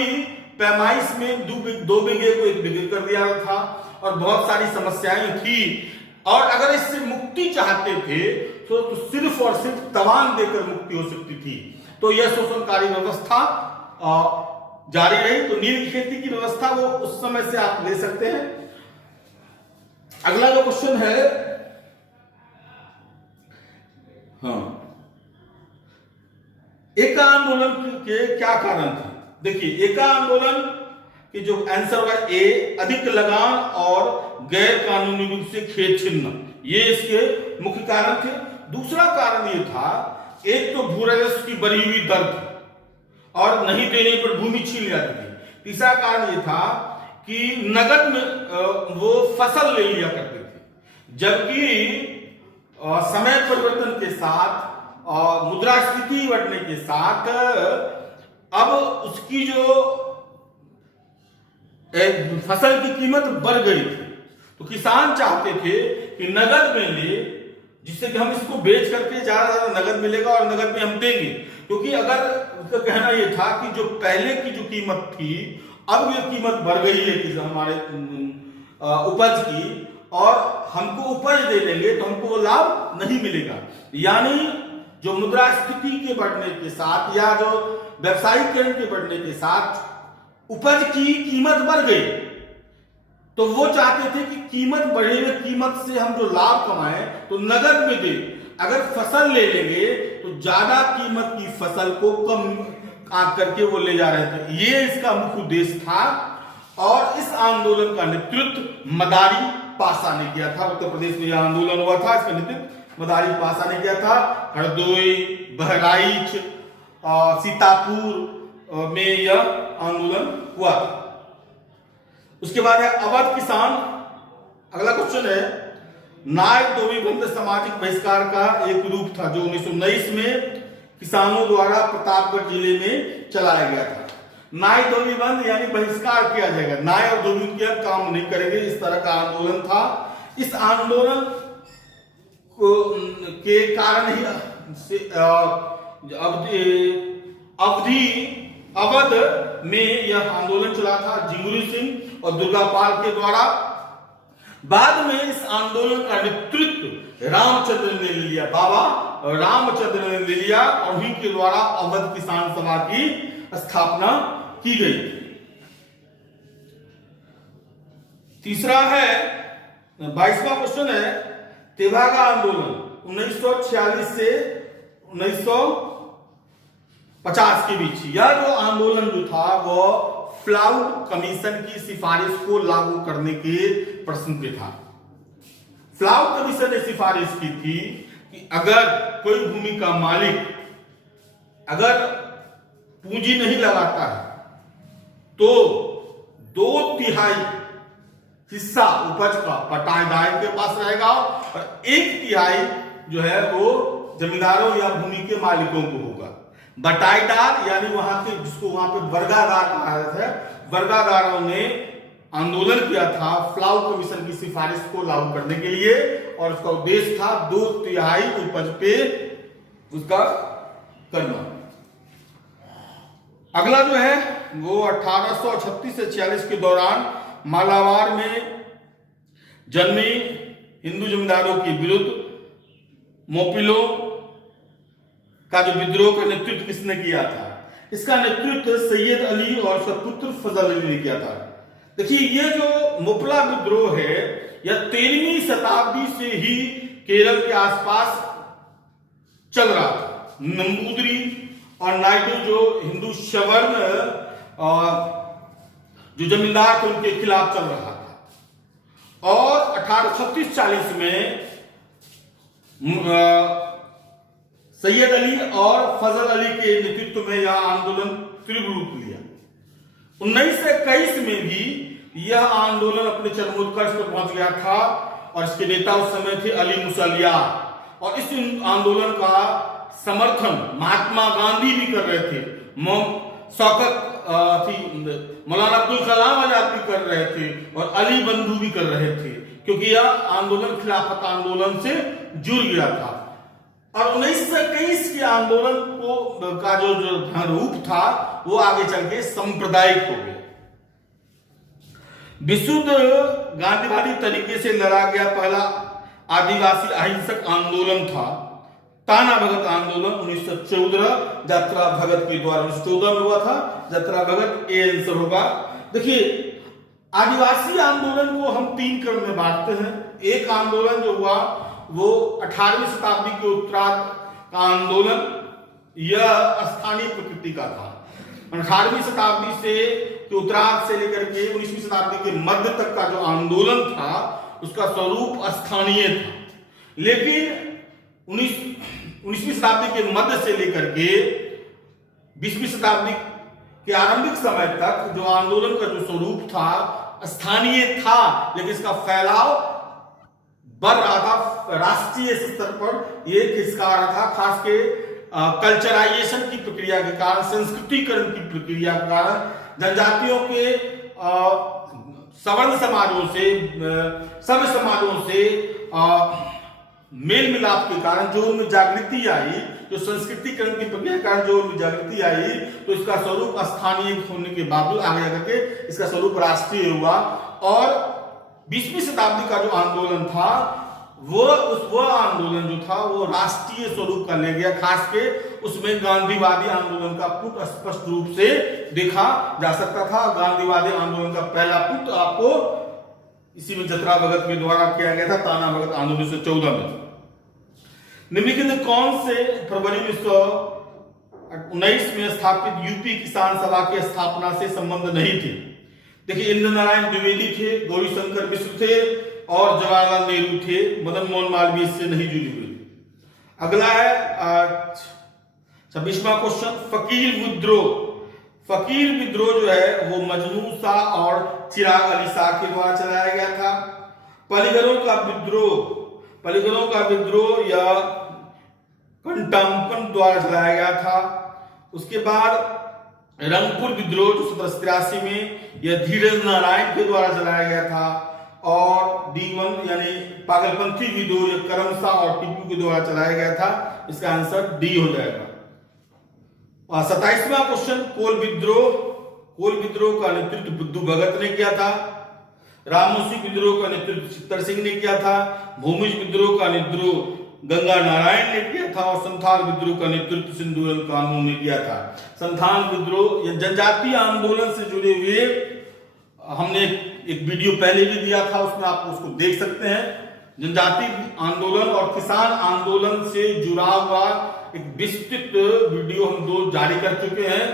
पैमाइश में 2 बीघे को 1 बीघे कर दिया था और बहुत सारी समस्याएं थी। और अगर इससे मुक्ति चाहते थे तो सिर्फ और सिर्फ तवान देकर मुक्ति हो सकती थी। तो यह शोषणकारी व्यवस्था जारी रही। तो नील की खेती की व्यवस्था वो उस समय से आप ले सकते हैं। अगला जो क्वेश्चन है, हाँ, एका आंदोलन के क्या कारण थे? देखिए, एका आंदोलन की जो आंसर होगा ए, अधिक लगान और गैर कानूनी रूप से खेत छीनना, ये इसके मुख्य कारण थे। दूसरा कारण ये था, एक तो भू राजस्व की बढ़ी हुई दर थी और नहीं देने पर भूमि छीन जाती थी। तीसरा कारण ये था कि नगद में वो फसल ले लिया करते थे, जबकि समय परिवर्तन के साथ और मुद्रास्फीति बढ़ने के साथ अब उसकी जो फसल की कीमत बढ़ गई थी। तो किसान चाहते थे कि नगद में ले, जिससे कि हम इसको बेच करके ज्यादा नगद मिलेगा और नगद में हम देंगे। क्योंकि अगर उसका कहना यह था कि जो पहले की जो कीमत थी, अब ये कीमत बढ़ गई है कि हमारे उपज की, और हमको उपज दे देंगे तो हमको वो लाभ नहीं मिलेगा। यानी जो मुद्रास्फीति के बढ़ने के साथ या जो व्यवसायीकरण के बढ़ने के साथ उपज की कीमत बढ़ गई, तो वो चाहते थे कि कीमत बढ़े हुए कीमत से हम जो लाभ कमाएं तो नगद में दे। अगर फसल ले लेंगे तो ज्यादा कीमत की फसल को कम आंक करके वो ले जा रहे थे। ये इसका मुख्य उद्देश्य था। और इस आंदोलन का नेतृत्व मदारी पाशा ने किया था। उत्तर प्रदेश में यह आंदोलन हुआ था, इसका नेतृत्व मदारी पाशा ने किया था। हरदोई, बहराइच, सीतापुर में यह आंदोलन हुआ था। उसके बाद है अवध किसान। अगला क्वेश्चन है, नायक धोबी बंद सामाजिक बहिष्कार का एक रूप था जो 1919 में किसानों द्वारा प्रतापगढ़ जिले में चलाया गया था। नाय धोबी बंद यानी बहिष्कार किया जाएगा, नाय और धोबी उनके अब काम नहीं करेंगे, इस तरह का आंदोलन था। इस आंदोलन के कारण ही अवध में यह आंदोलन चला था जिंगुरी सिंह और दुर्गापाल के द्वारा। बाद में इस आंदोलन का नेतृत्व रामचंद्र ने ले लिया, बाबा रामचंद्र ने ले लिया, और उन्हीं के द्वारा अवध किसान सभा की स्थापना की गई। तीसरा है, 22वां क्वेश्चन है, तेभागा आंदोलन 1946 से 1950 के बीच। यह जो आंदोलन जो था वो फ्लाउड कमीशन की सिफारिश को लागू करने के प्रश्न पे था। फ्लाउड कमीशन ने सिफारिश की थी कि अगर कोई भूमि का मालिक अगर पूंजी नहीं लगाता है तो 2/3 हिस्सा उपज का पट्टादार के पास रहेगा और 1/3 जो है वो जमींदारों या भूमि के मालिकों को होगा। बटाईदार यानी वहां के, जिसको वहां पे वर्गादार कहा जाता है, वर्गादारों ने आंदोलन किया था फ्लाउड कमीशन की सिफारिश को लागू करने के लिए, और उसका उद्देश्य था 2/3 उपज पे उसका करना। अगला जो है वो 1836 से 46 के दौरान मालाबार में जन्मी हिंदू जमींदारों के विरुद्ध मोपिलों का जो विद्रोह का नेतृत्व किसने किया था? इसका नेतृत्व सैयद अली और उसका पुत्र फजल अली ने किया था। देखिए, ये जो मोपला विद्रोह है यह 13वीं शताब्दी से ही केरल के आसपास चल रहा था। नंबूदरी और नायडू जो हिंदू सवर्ण जो जमींदार थे उनके खिलाफ चल रहा था। और 1836-40 में सैयद अली और फजल अली के नेतृत्व में यह आंदोलन तीव्र रूप लिया। 1921 में भी यह आंदोलन अपने चरमोत्कर्ष पर पहुंच गया था और इसके नेता उस समय थे अली मुसलियार। और इस आंदोलन का समर्थन महात्मा गांधी भी कर रहे थे, मौलाना अब्दुल कलाम आजाद भी कर रहे थे और अली बंधु भी कर रहे थे, क्योंकि यह आंदोलन खिलाफत आंदोलन से जुड़ गया था। और 1921 के आंदोलन का जो रूप था वो आगे चल के सांप्रदायिक हो गया। विशुद्ध गांधीवादी तरीके से लड़ा गया पहला आदिवासी अहिंसक आंदोलन था ताना भगत आंदोलन 1914 यात्रा भगत के द्वारा 1914 में हुआ था। यात्रा भगत ए आंसर होगा। देखिए, आदिवासी आंदोलन को हम 3 क्रम में बांटते हैं। एक आंदोलन जो हुआ वो 18वीं शताब्दी के उत्तरार्ध का आंदोलन, यह स्थानीय प्रकृति का था। 18वीं शताब्दी से उत्तरार्ध से लेकर के 19वीं शताब्दी के मध्य तक का जो आंदोलन था उसका स्वरूप स्थानीय था। लेकिन 19वीं शताब्दी के मध्य से लेकर के 20वीं शताब्दी के आरंभिक समय तक जो आंदोलन का जो स्वरूप था स्थानीय था, लेकिन इसका फैलाव बढ़ रहा था। राष्ट्रीय स्तर पर ये खिसका रहा था, खास के कल्चराइजेशन की प्रक्रिया के कारण, संस्कृतिकरण की प्रक्रिया के कारण, जनजातियों के सवर्ण समाजों से, सभ्य समाजों से मेल मिलाप के कारण जो उनमें जागृति आई, जो संस्कृतिकरण की प्रक्रिया के कारण जो उनमें जागृति आई, तो इसका स्वरूप स्थानीय होने के बावजूद आगे जाकर के इसका स्वरूप राष्ट्रीय हुआ। और 20वीं शताब्दी का जो आंदोलन था वह आंदोलन जो था वो राष्ट्रीय स्वरूप का ले गया। खास के उसमें गांधीवादी आंदोलन का पुट स्पष्ट रूप से देखा जा सकता था। गांधीवादी आंदोलन का पहला पुट आपको इसी में यात्रा भगत के द्वारा किया गया था, ताना भगत आंदोलन 1914 में। निम्नलिखित कौन से फरवरी 1919 में स्थापित यूपी किसान सभा की स्थापना से संबंध नहीं थे? देखिए, इंद्र नारायण द्विवेदी थे, गौरीशंकर मिश्र थे और जवाहरलाल नेहरू थे। मदन मोहन मालवीय इससे नहीं जुड़ी हुई थी। अगला है 26वां क्वेश्चन, फकीर विद्रोह। फकीर विद्रोह जो है वो मजनू शाह और चिराग अली शाह के द्वारा चलाया गया था। पलीगरों का विद्रोह या कंटाम्पन द्वारा चलाया गया था। उसके बाद रंगपुर विद्रोह जो 1783 में यह धीरज नारायण के द्वारा चलाया गया था। और D1 यानी पागलपंथी विद्रोह यह करमशाह और टीपू के द्वारा चलाया गया था। इसका आंसर डी हो जाएगा। 27वां क्वेश्चन, कोल विद्रोह का नेतृत्व बुद्धू भगत ने किया था। रामोशी विद्रोह का नेतृत्व चित्तर सिंह ने किया था। भूमिज विद्रोह का नेतृत्व गंगा नारायण ने किया था। और संथाल विद्रोह का नेतृत्व सिंधुलाल कानू ने किया था। संथाल विद्रोह जनजातीय आंदोलन से जुड़े हुए हमने एक वीडियो पहले भी दिया था, उसमें आप उसको देख सकते हैं। जनजातीय आंदोलन और किसान आंदोलन से जुड़ा हुआ एक विस्तृत वीडियो हम 2 जारी कर चुके हैं।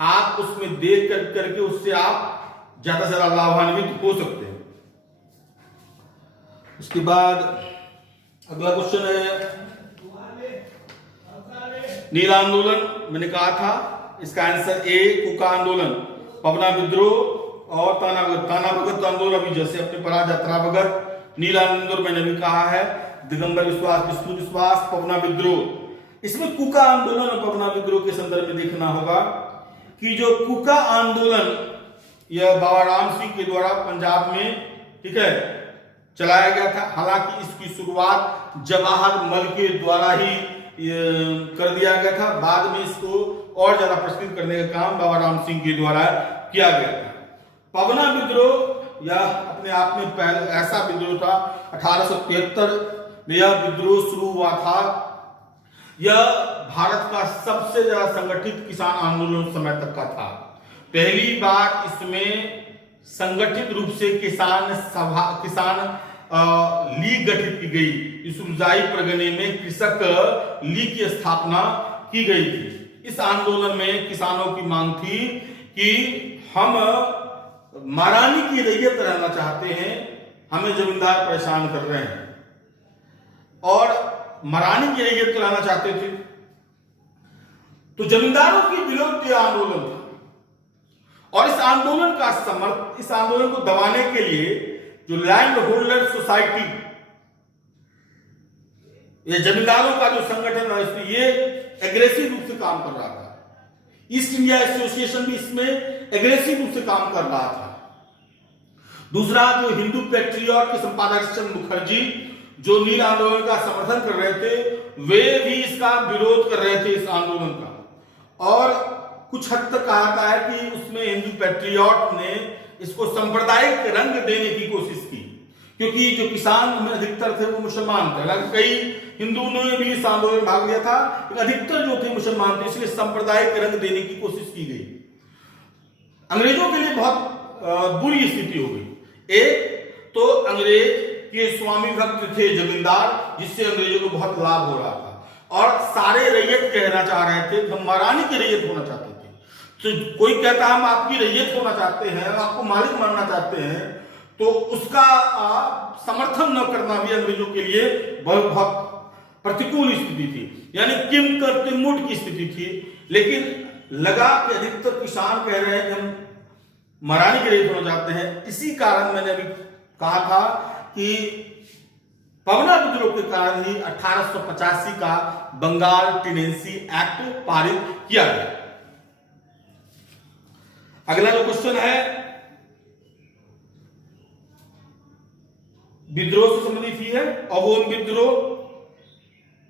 आप उसमें देख करके उससे आप ज्यादा से ज्यादा लाभान्वित हो सकते हैं। उसके बाद अगला क्वेश्चन है नील आंदोलन। मैंने कहा था इसका आंसर ए, कुका आंदोलन, पवना विद्रोह और ताना भगत आंदोलन। अभी जैसे अपने पढ़ा यात्रा भगत, नील आंदोलन मैंने भी कहा है, दिगंबर विश्वास, विष्णु विश्वास, पवना विद्रोह। इसमें कुका आंदोलन और पवना विद्रोह के संदर्भ में देखना होगा कि जो कुका आंदोलन यह बाबा राम सिंह के द्वारा पंजाब में, ठीक है, चलाया गया था। हालांकि इसकी शुरुआत जवाहर मल के द्वारा ही कर दिया गया था। बाद में इसको और ज्यादा प्रचलित करने का काम बाबा राम सिंह के द्वारा किया गया था। पवना विद्रोह या अपने आप में पहले ऐसा विद्रोह था 1873 में यह विद्रोह शुरू हुआ था। यह भारत का सबसे ज्यादा संगठित किसान आंदोलन समय तक का था। पहली बार इसमें संगठित रूप से किसान लीग गठित की गई। इस उपजाई परगने में कृषक लीग की स्थापना की गई थी। इस आंदोलन में किसानों की मांग थी कि हम महारानी की रैयत रहना चाहते हैं, हमें जमींदार परेशान कर रहे हैं, और महारानी की रैयत रहना चाहते थे। तो जमींदारों के विरोध यह आंदोलन था, और इस आंदोलन को दबाने के लिए जो लैंड होल्डर सोसाइटी, ये जमींदारों का जो संगठन है, ये एग्रेसिव रूप से काम कर रहा था। ईस्ट इंडिया एसोसिएशन भी इसमें एग्रेसिव रूप से काम कर रहा था। दूसरा, जो हिंदू पैट्रियट के संपादक चंद्र मुखर्जी, जो नील आंदोलन का समर्थन कर रहे थे, वे भी इसका विरोध कर रहे थे, इस आंदोलन का। और कुछ हद तक कहा जाता है कि उसमें हिंदू पैट्रियट ने इसको सांप्रदायिक रंग देने की कोशिश की, क्योंकि जो किसान में अधिकतर थे वो मुसलमान थे। हालांकि कई हिंदुओं ने भी इस आंदोलन में भाग लिया था, लेकिन अधिकतर जो थे मुसलमान थे, इसलिए सांप्रदायिक रंग देने की कोशिश की गई। अंग्रेजों के लिए बहुत बुरी स्थिति हो गई। एक तो अंग्रेज के स्वामी भक्त थे जमींदार, जिससे अंग्रेजों को बहुत लाभ हो रहा था, और सारे रैयत कहना चाह रहे थे, हम महारानी की रैयत होना चाहते थे। तो कोई कहता हम आपकी रैयत होना चाहते हैं, आपको मालिक मानना चाहते हैं, तो उसका समर्थन न करना भी अंग्रेजों के लिए बहुत प्रतिकूल स्थिति थी, यानी किम कर तिमुट की स्थिति थी। लेकिन लगा कि अधिकतर किसान कह रहे हैं कि हम महारानी की रैयत होना चाहते हैं। इसी कारण मैंने अभी कहा था कि पवना विद्रोह के कारण ही 1885 का बंगाल टेनेंसी एक्ट पारित किया गया। अगला जो क्वेश्चन है विद्रोह से संबंधित ही है, अवोम विद्रोह।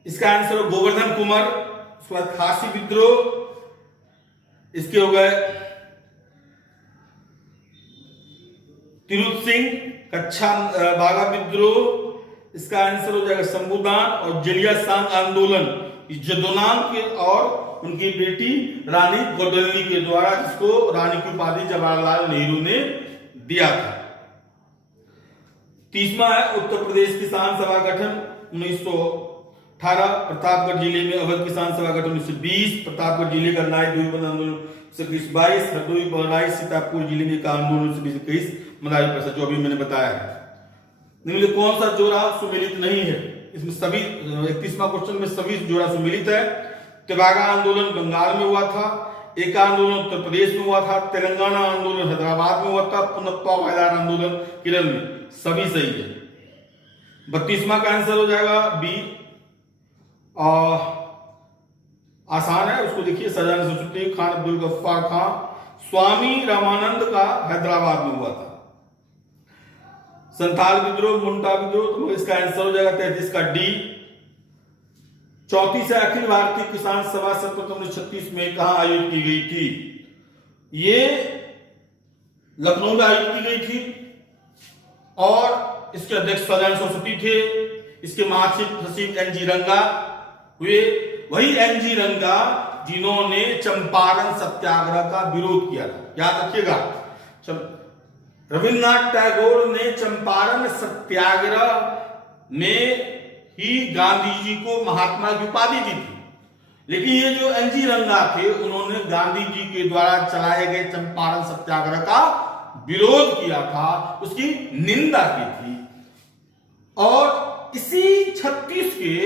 इसका आंसर गोवर्धन कुमार। उसके बाद खासी विद्रोह, इसके हो गए तिरुत सिंह। कच्छा बागा विद्रोह, इसका आंसर हो जाएगा शंभुदान। और जलिया सांग आंदोलन, जदोनाम के और उनकी बेटी रानी गोडल्ली के द्वारा, जिसको रानी की उपाधि जवाहरलाल नेहरू ने दिया था। 30वां है उत्तर प्रदेश किसान सभा गठन 1918। प्रतापगढ़ जिले में अवध किसान सभा गठन 1920। प्रतापगढ़ जिले का नाई द्वीप आंदोलन 1922। हरदोई बहराइच सीतापुर जिले में आंदोलन 1921। मदारी परिषद जो अभी मैंने बताया है। निम्नलिखित कौन सा जोड़ा सुमेलित नहीं है? इसमें सभी 31वां क्वेश्चन में सभी जोड़ा सुमेलित है। तेबागा आंदोलन बंगाल में हुआ था, एक आंदोलन उत्तर प्रदेश में हुआ था, तेलंगाना आंदोलन हैदराबाद में हुआ था, पुनप्पा वायलार आंदोलन केरल में। सभी सही है। 32वां का आंसर हो जाएगा बी। आसान है, उसको देखिए। सजान सरस्वती खान अब्दुल गफ्फार खान। स्वामी रामानंद का हैदराबाद में हुआ था। संथाल विद्रोह, मुंडा विद्रोह, तो इसका आंसर हो जाएगा 33 का डी। 34 से अखिल भारतीय किसान सभा सर्वप्रथम 1936 में कहां आयोजित की गई थी? ये लखनऊ में आयोजित की गई थी, और इसके अध्यक्ष सजान सरस्वती थे। इसके महासचिव एन.जी. रंगा हुए। वही एन.जी. रंगा जिन्होंने चंपारण सत्याग्रह का विरोध किया था, याद रखिएगा। रविन्द्रनाथ टैगोर ने चंपारण सत्याग्रह में ही गांधी जी को महात्मा की उपाधि दी थी, लेकिन ये जो एन.जी. रंगा थे, उन्होंने गांधी जी के द्वारा चलाए गए चंपारण सत्याग्रह का विरोध किया था, उसकी निंदा की थी। और इसी 36 के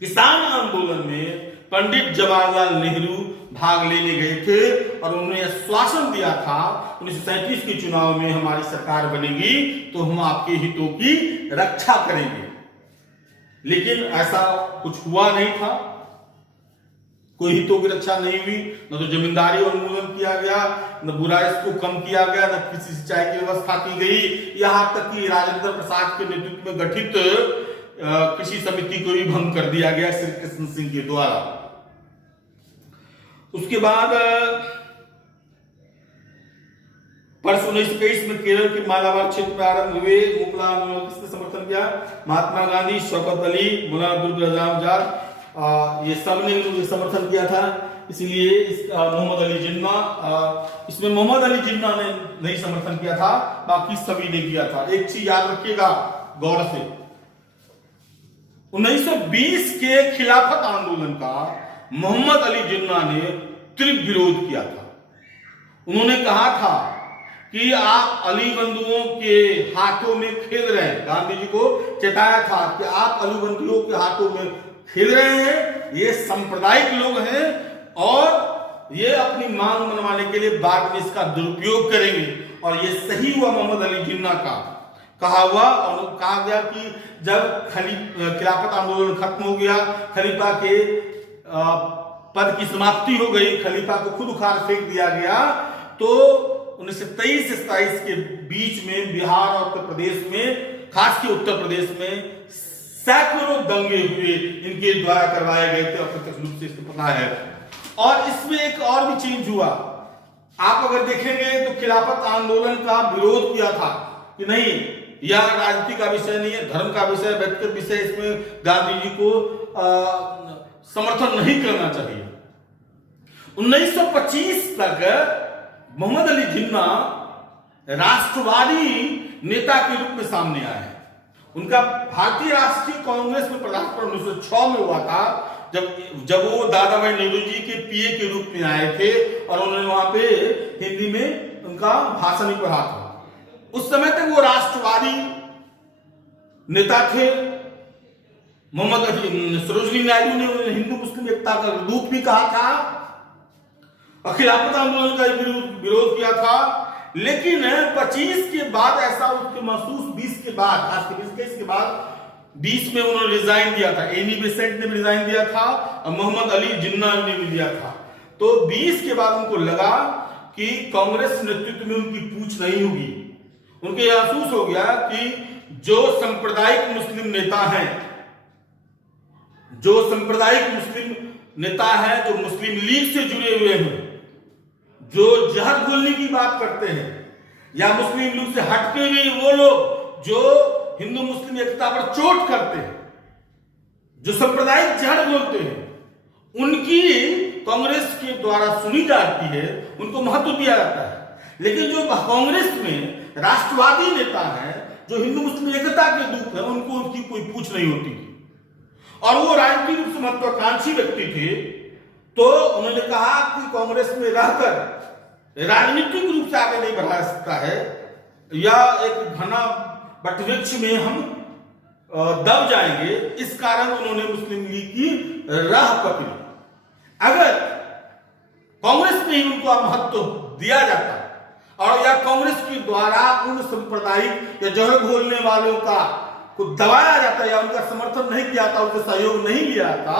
किसान आंदोलन में पंडित जवाहरलाल नेहरू भाग लेने गए थे, और उन्होंने आश्वासन दिया था 1937 के चुनाव में हमारी सरकार बनेगी तो हम आपके हितों की रक्षा करेंगे। लेकिन ऐसा कुछ हुआ नहीं था, कोई हितों की रक्षा नहीं हुई। न तो जमींदारी उन्मूलन किया गया, न बुराई को कम किया गया, न किसी सिंचाई की व्यवस्था की गई। यहां तक कि राजेंद्र प्रसाद के नेतृत्व में गठित कृषि समिति को भी भंग कर दिया गया श्री कृष्ण सिंह के द्वारा। उसके बाद वर्ष 1923 में केरल के मालाबार क्षेत्र में आरंभ हुए मुगला आंदोलन, किसने समर्थन किया? महात्मा गांधी, शौकत अली, मौलाना अब्दुल कलाम आजाद, ये सब ने समर्थन किया था। इसीलिए मोहम्मद अली जिन्ना, इसमें मोहम्मद अली जिन्ना ने नहीं समर्थन किया था, बाकी सभी ने किया था। एक चीज याद रखिएगा गौर से, 1920 के खिलाफत आंदोलन का मोहम्मद अली जिन्ना ने तीव्र विरोध किया था। उन्होंने कहा था कि आप अली बंधुओं के हाथों में खेल रहे हैं। गांधी जी को चेताया था कि आप अली बंधुओं के हाथों में खेल रहे हैं, ये सांप्रदायिक लोग हैं और ये अपनी मांग मनवाने के लिए बाद में इसका दुरुपयोग करेंगे। और ये सही हुआ मोहम्मद अली जिन्ना का कहा हुआ। और कहा गया कि जब खिलाफत आंदोलन खत्म हो गया, खलीफा के पद की समाप्ति हो गई, खलीफा को खुद उखाड़ फेंक दिया गया, तो 1923 से 27 के बीच में बिहार और उत्तर प्रदेश में, खास के उत्तर प्रदेश में सैकड़ों दंगे हुए, इनके द्वारा करवाए गए थे, अप्रत्यक्ष रूप से इसको पता है। और इसमें एक और भी चेंज हुआ, आप अगर देखेंगे तो खिलाफत आंदोलन का विरोध किया था कि नहीं, यह राजनीति का विषय नहीं है, धर्म का विषय, व्यक्तिगत विषय, इसमें गांधी जी को समर्थन नहीं करना चाहिए। 1925 तक मोहम्मद अली जिन्ना राष्ट्रवादी नेता के रूप में सामने आए हैं। उनका भारतीय राष्ट्रीय कांग्रेस में पदार्पण 1906 में हुआ था, जब वो दादा भाई नेहरू जी के पीए के रूप में आए थे और उन्होंने वहां पे हिंदी में उनका भाषण भी पढ़ा था। उस समय तक वो राष्ट्रवादी नेता थे। सरोजिनी नायडू ने उन्हें हिंदू मुस्लिम एकता का दूत भी कहा था और खिलाफत आंदोलन का विरोध किया था। लेकिन 25 के बाद ऐसा उसके महसूस, 20 के बाद, आज के 20 के बाद 20 में उन्होंने रिजाइन दिया था, एनी बेसेंट ने भी रिजाइन दिया था और मोहम्मद अली जिन्ना ने भी दिया था। तो 20 के बाद उनको लगा कि कांग्रेस नेतृत्व में उनकी पूछ नहीं होगी। उनको यह महसूस हो गया कि जो सांप्रदायिक मुस्लिम नेता हैं, जो सांप्रदायिक मुस्लिम नेता हैं, जो मुस्लिम लीग से जुड़े हुए हैं, जो जहर घोलने की बात करते हैं, या मुस्लिम लीग से हटके हुए वो लोग जो हिंदू मुस्लिम एकता पर चोट करते हैं, जो सांप्रदायिक जहर घोलते हैं, उनकी कांग्रेस के द्वारा सुनी जाती है, उनको महत्व दिया जाता है। लेकिन जो कांग्रेस में राष्ट्रवादी नेता हैं, जो हिंदू मुस्लिम एकता के दूत हैं, उनको उनकी कोई पूछ नहीं होती थी। और वो राजनीतिक रूप से महत्वाकांक्षी व्यक्ति थे, तो उन्होंने कहा कि कांग्रेस में रहकर राजनीतिक रूप से आगे नहीं बढ़ा सकता है, या एक घना वटवृक्ष में हम दब जाएंगे। इस कारण उन्होंने मुस्लिम लीग की राह पकड़ी। अगर कांग्रेस में ही उनको महत्व दिया जाता और या कांग्रेस के द्वारा उन सांप्रदायिक या जहर घोलने वालों का को दबाया जाता या उनका समर्थन नहीं किया जाता, उनका सहयोग नहीं लिया जाता,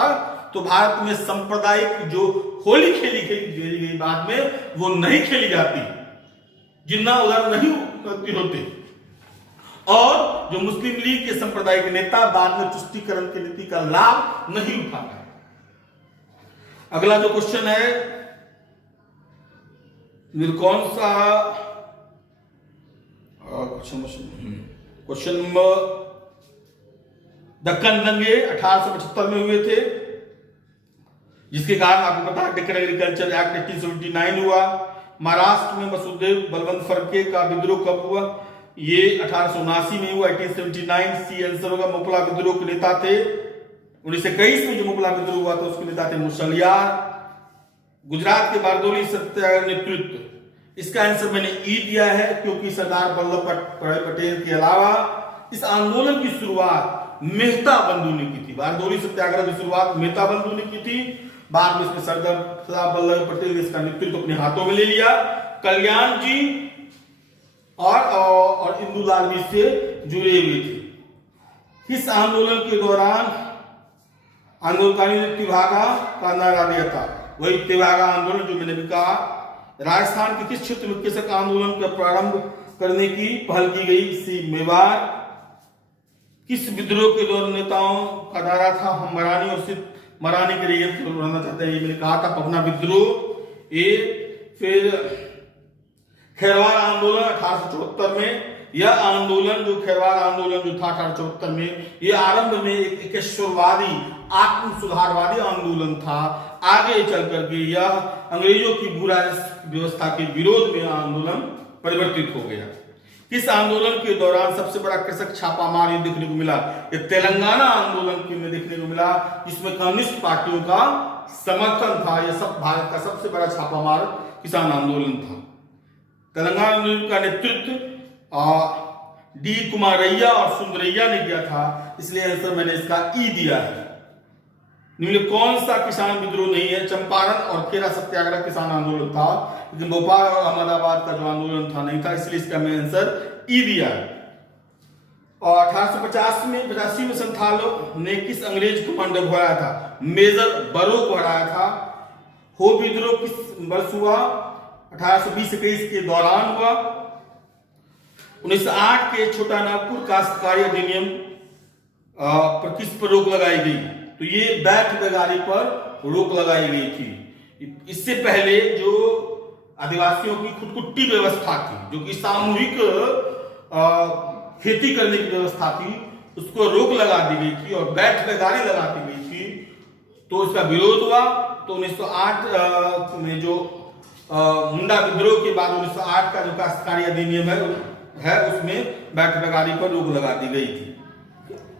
तो भारत में सांप्रदायिक जो होली खेली गई बाद में, वो नहीं खेली जाती, जिन्ना उधर नहीं होते। और जो मुस्लिम लीग के सांप्रदायिक नेता बाद में तुष्टीकरण की नीति का लाभ नहीं उठा पाए। अगला जो क्वेश्चन है, कौन सा क्वेश्चन नंबर, दक्कन दंगे 1875 में हुए थे, जिसके कारण आपको पता है डेक्कन एग्रीकल्चर एक्ट 1879 हुआ। महाराष्ट्र में मसूदेव बलवंत फड़के का विद्रोह कब हुआ? ये 1879 में हुआ, 1879। सी आंसर होगा। मोपला विद्रोह के नेता थे 1921 में जो मोपला विद्रोह हुआ था उसके नेता थे मुसलियार। गुजरात के बारदोली सत्याग्रह नेतृत्व, इसका आंसर मैंने ई दिया है क्योंकि सरदार वल्लभ भाई पटेल के अलावा इस आंदोलन की शुरुआत मेहता बंधु ने की थी। बारदोली सत्याग्रह की शुरुआत मेहता बंधु ने की थी। बाद में इसमें सरदार वल्लभ पटेल ने इसका नेतृत्व अपने हाथों में ले लिया। कल्याण जी और इंदुलाल भी इससे जुड़े हुए थे। इस आंदोलन के दौरान आंदोलनकारियों ने तिभागा का नारा दिया था। वही तिभागा आंदोलन जो मैंने भी कहा। राजस्थान के किस क्षेत्र में कृषक आंदोलन का प्रारंभ करने की पहल की गई? सी मेवाड़। किस विद्रोह के दौरान नेताओं का नारा था? हम मरानी और सिर्फ मरानी के लिए रहना चाहते हैं, ये मैंने कहा था। पपना विद्रोह ये। फिर खेरवार आंदोलन 1874 में, यह आंदोलन जो खेरवार आंदोलन जो था 1874 में, ये आरंभ में एक एकेश्वरवादी आत्म सुधारवादी आंदोलन था। आगे चल करके यह अंग्रेजों की बुरा व्यवस्था के विरोध में आंदोलन परिवर्तित हो गया। किस आंदोलन के दौरान सबसे बड़ा कृषक छापामार देखने को मिला? ये तेलंगाना आंदोलन में देखने को मिला, जिसमें कम्युनिस्ट पार्टियों का समर्थन था। यह सब भारत का सबसे बड़ा छापामार किसान आंदोलन था। तेलंगाना आंदोलन का नेतृत्व डी कुमारैया और सुंदरैया ने किया था, इसलिए आंसर मैंने इसका ई दिया है। निम्न कौन सा किसान विद्रोह नहीं है? चंपारण और खेरा सत्याग्रह किसान आंदोलन था, लेकिन भोपाल और अहमदाबाद का जो आंदोलन था नहीं था, इसलिए इसका मैं आंसर ई दिया है। और 1885 में संथालों ने किस अंग्रेज कमांडर को हराया था? मेजर बरो को हराया था। हो विद्रोह किस वर्ष हुआ? 1820-21 के दौरान हुआ। 1908 के छोटा नागपुर काश्तकारी अधिनियम पर किस पर रोक लगाई गई? तो ये बैठ बेगारी पर रोक लगाई गई थी। इससे पहले जो आदिवासियों की खुदकुट्टी व्यवस्था थी, जो कि सामूहिक खेती करने की व्यवस्था थी, उसको रोक लगा दी गई थी और बैठ बेगारी लगा दी गई थी। तो इसका विरोध हुआ। तो 1908 में जो मुंडा विद्रोह के बाद 1908 का जो काश्तकारी अधिनियम है उसमें बैठ बेगारी पर रोक लगा दी गई थी।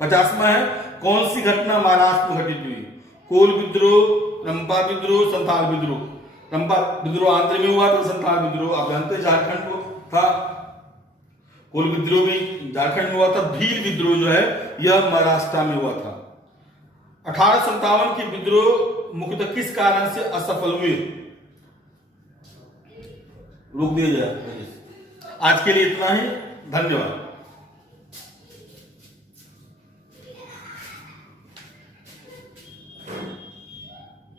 50वां है, कौन सी घटना महाराष्ट्र में घटित हुई? कोल विद्रोह, रंपा विद्रोह, संथाल विद्रोह। रंपा विद्रोह आंध्र में हुआ था, संथाल विद्रोह आप जानते हैं झारखंड को था। कोल विद्रोह भी झारखंड में हुआ था। भील विद्रोह जो है यह महाराष्ट्र में हुआ था। 1857 के विद्रोह मुख्यतः किस कारण से असफल हुए? रोक दिया जाए। आज के लिए इतना ही, धन्यवाद।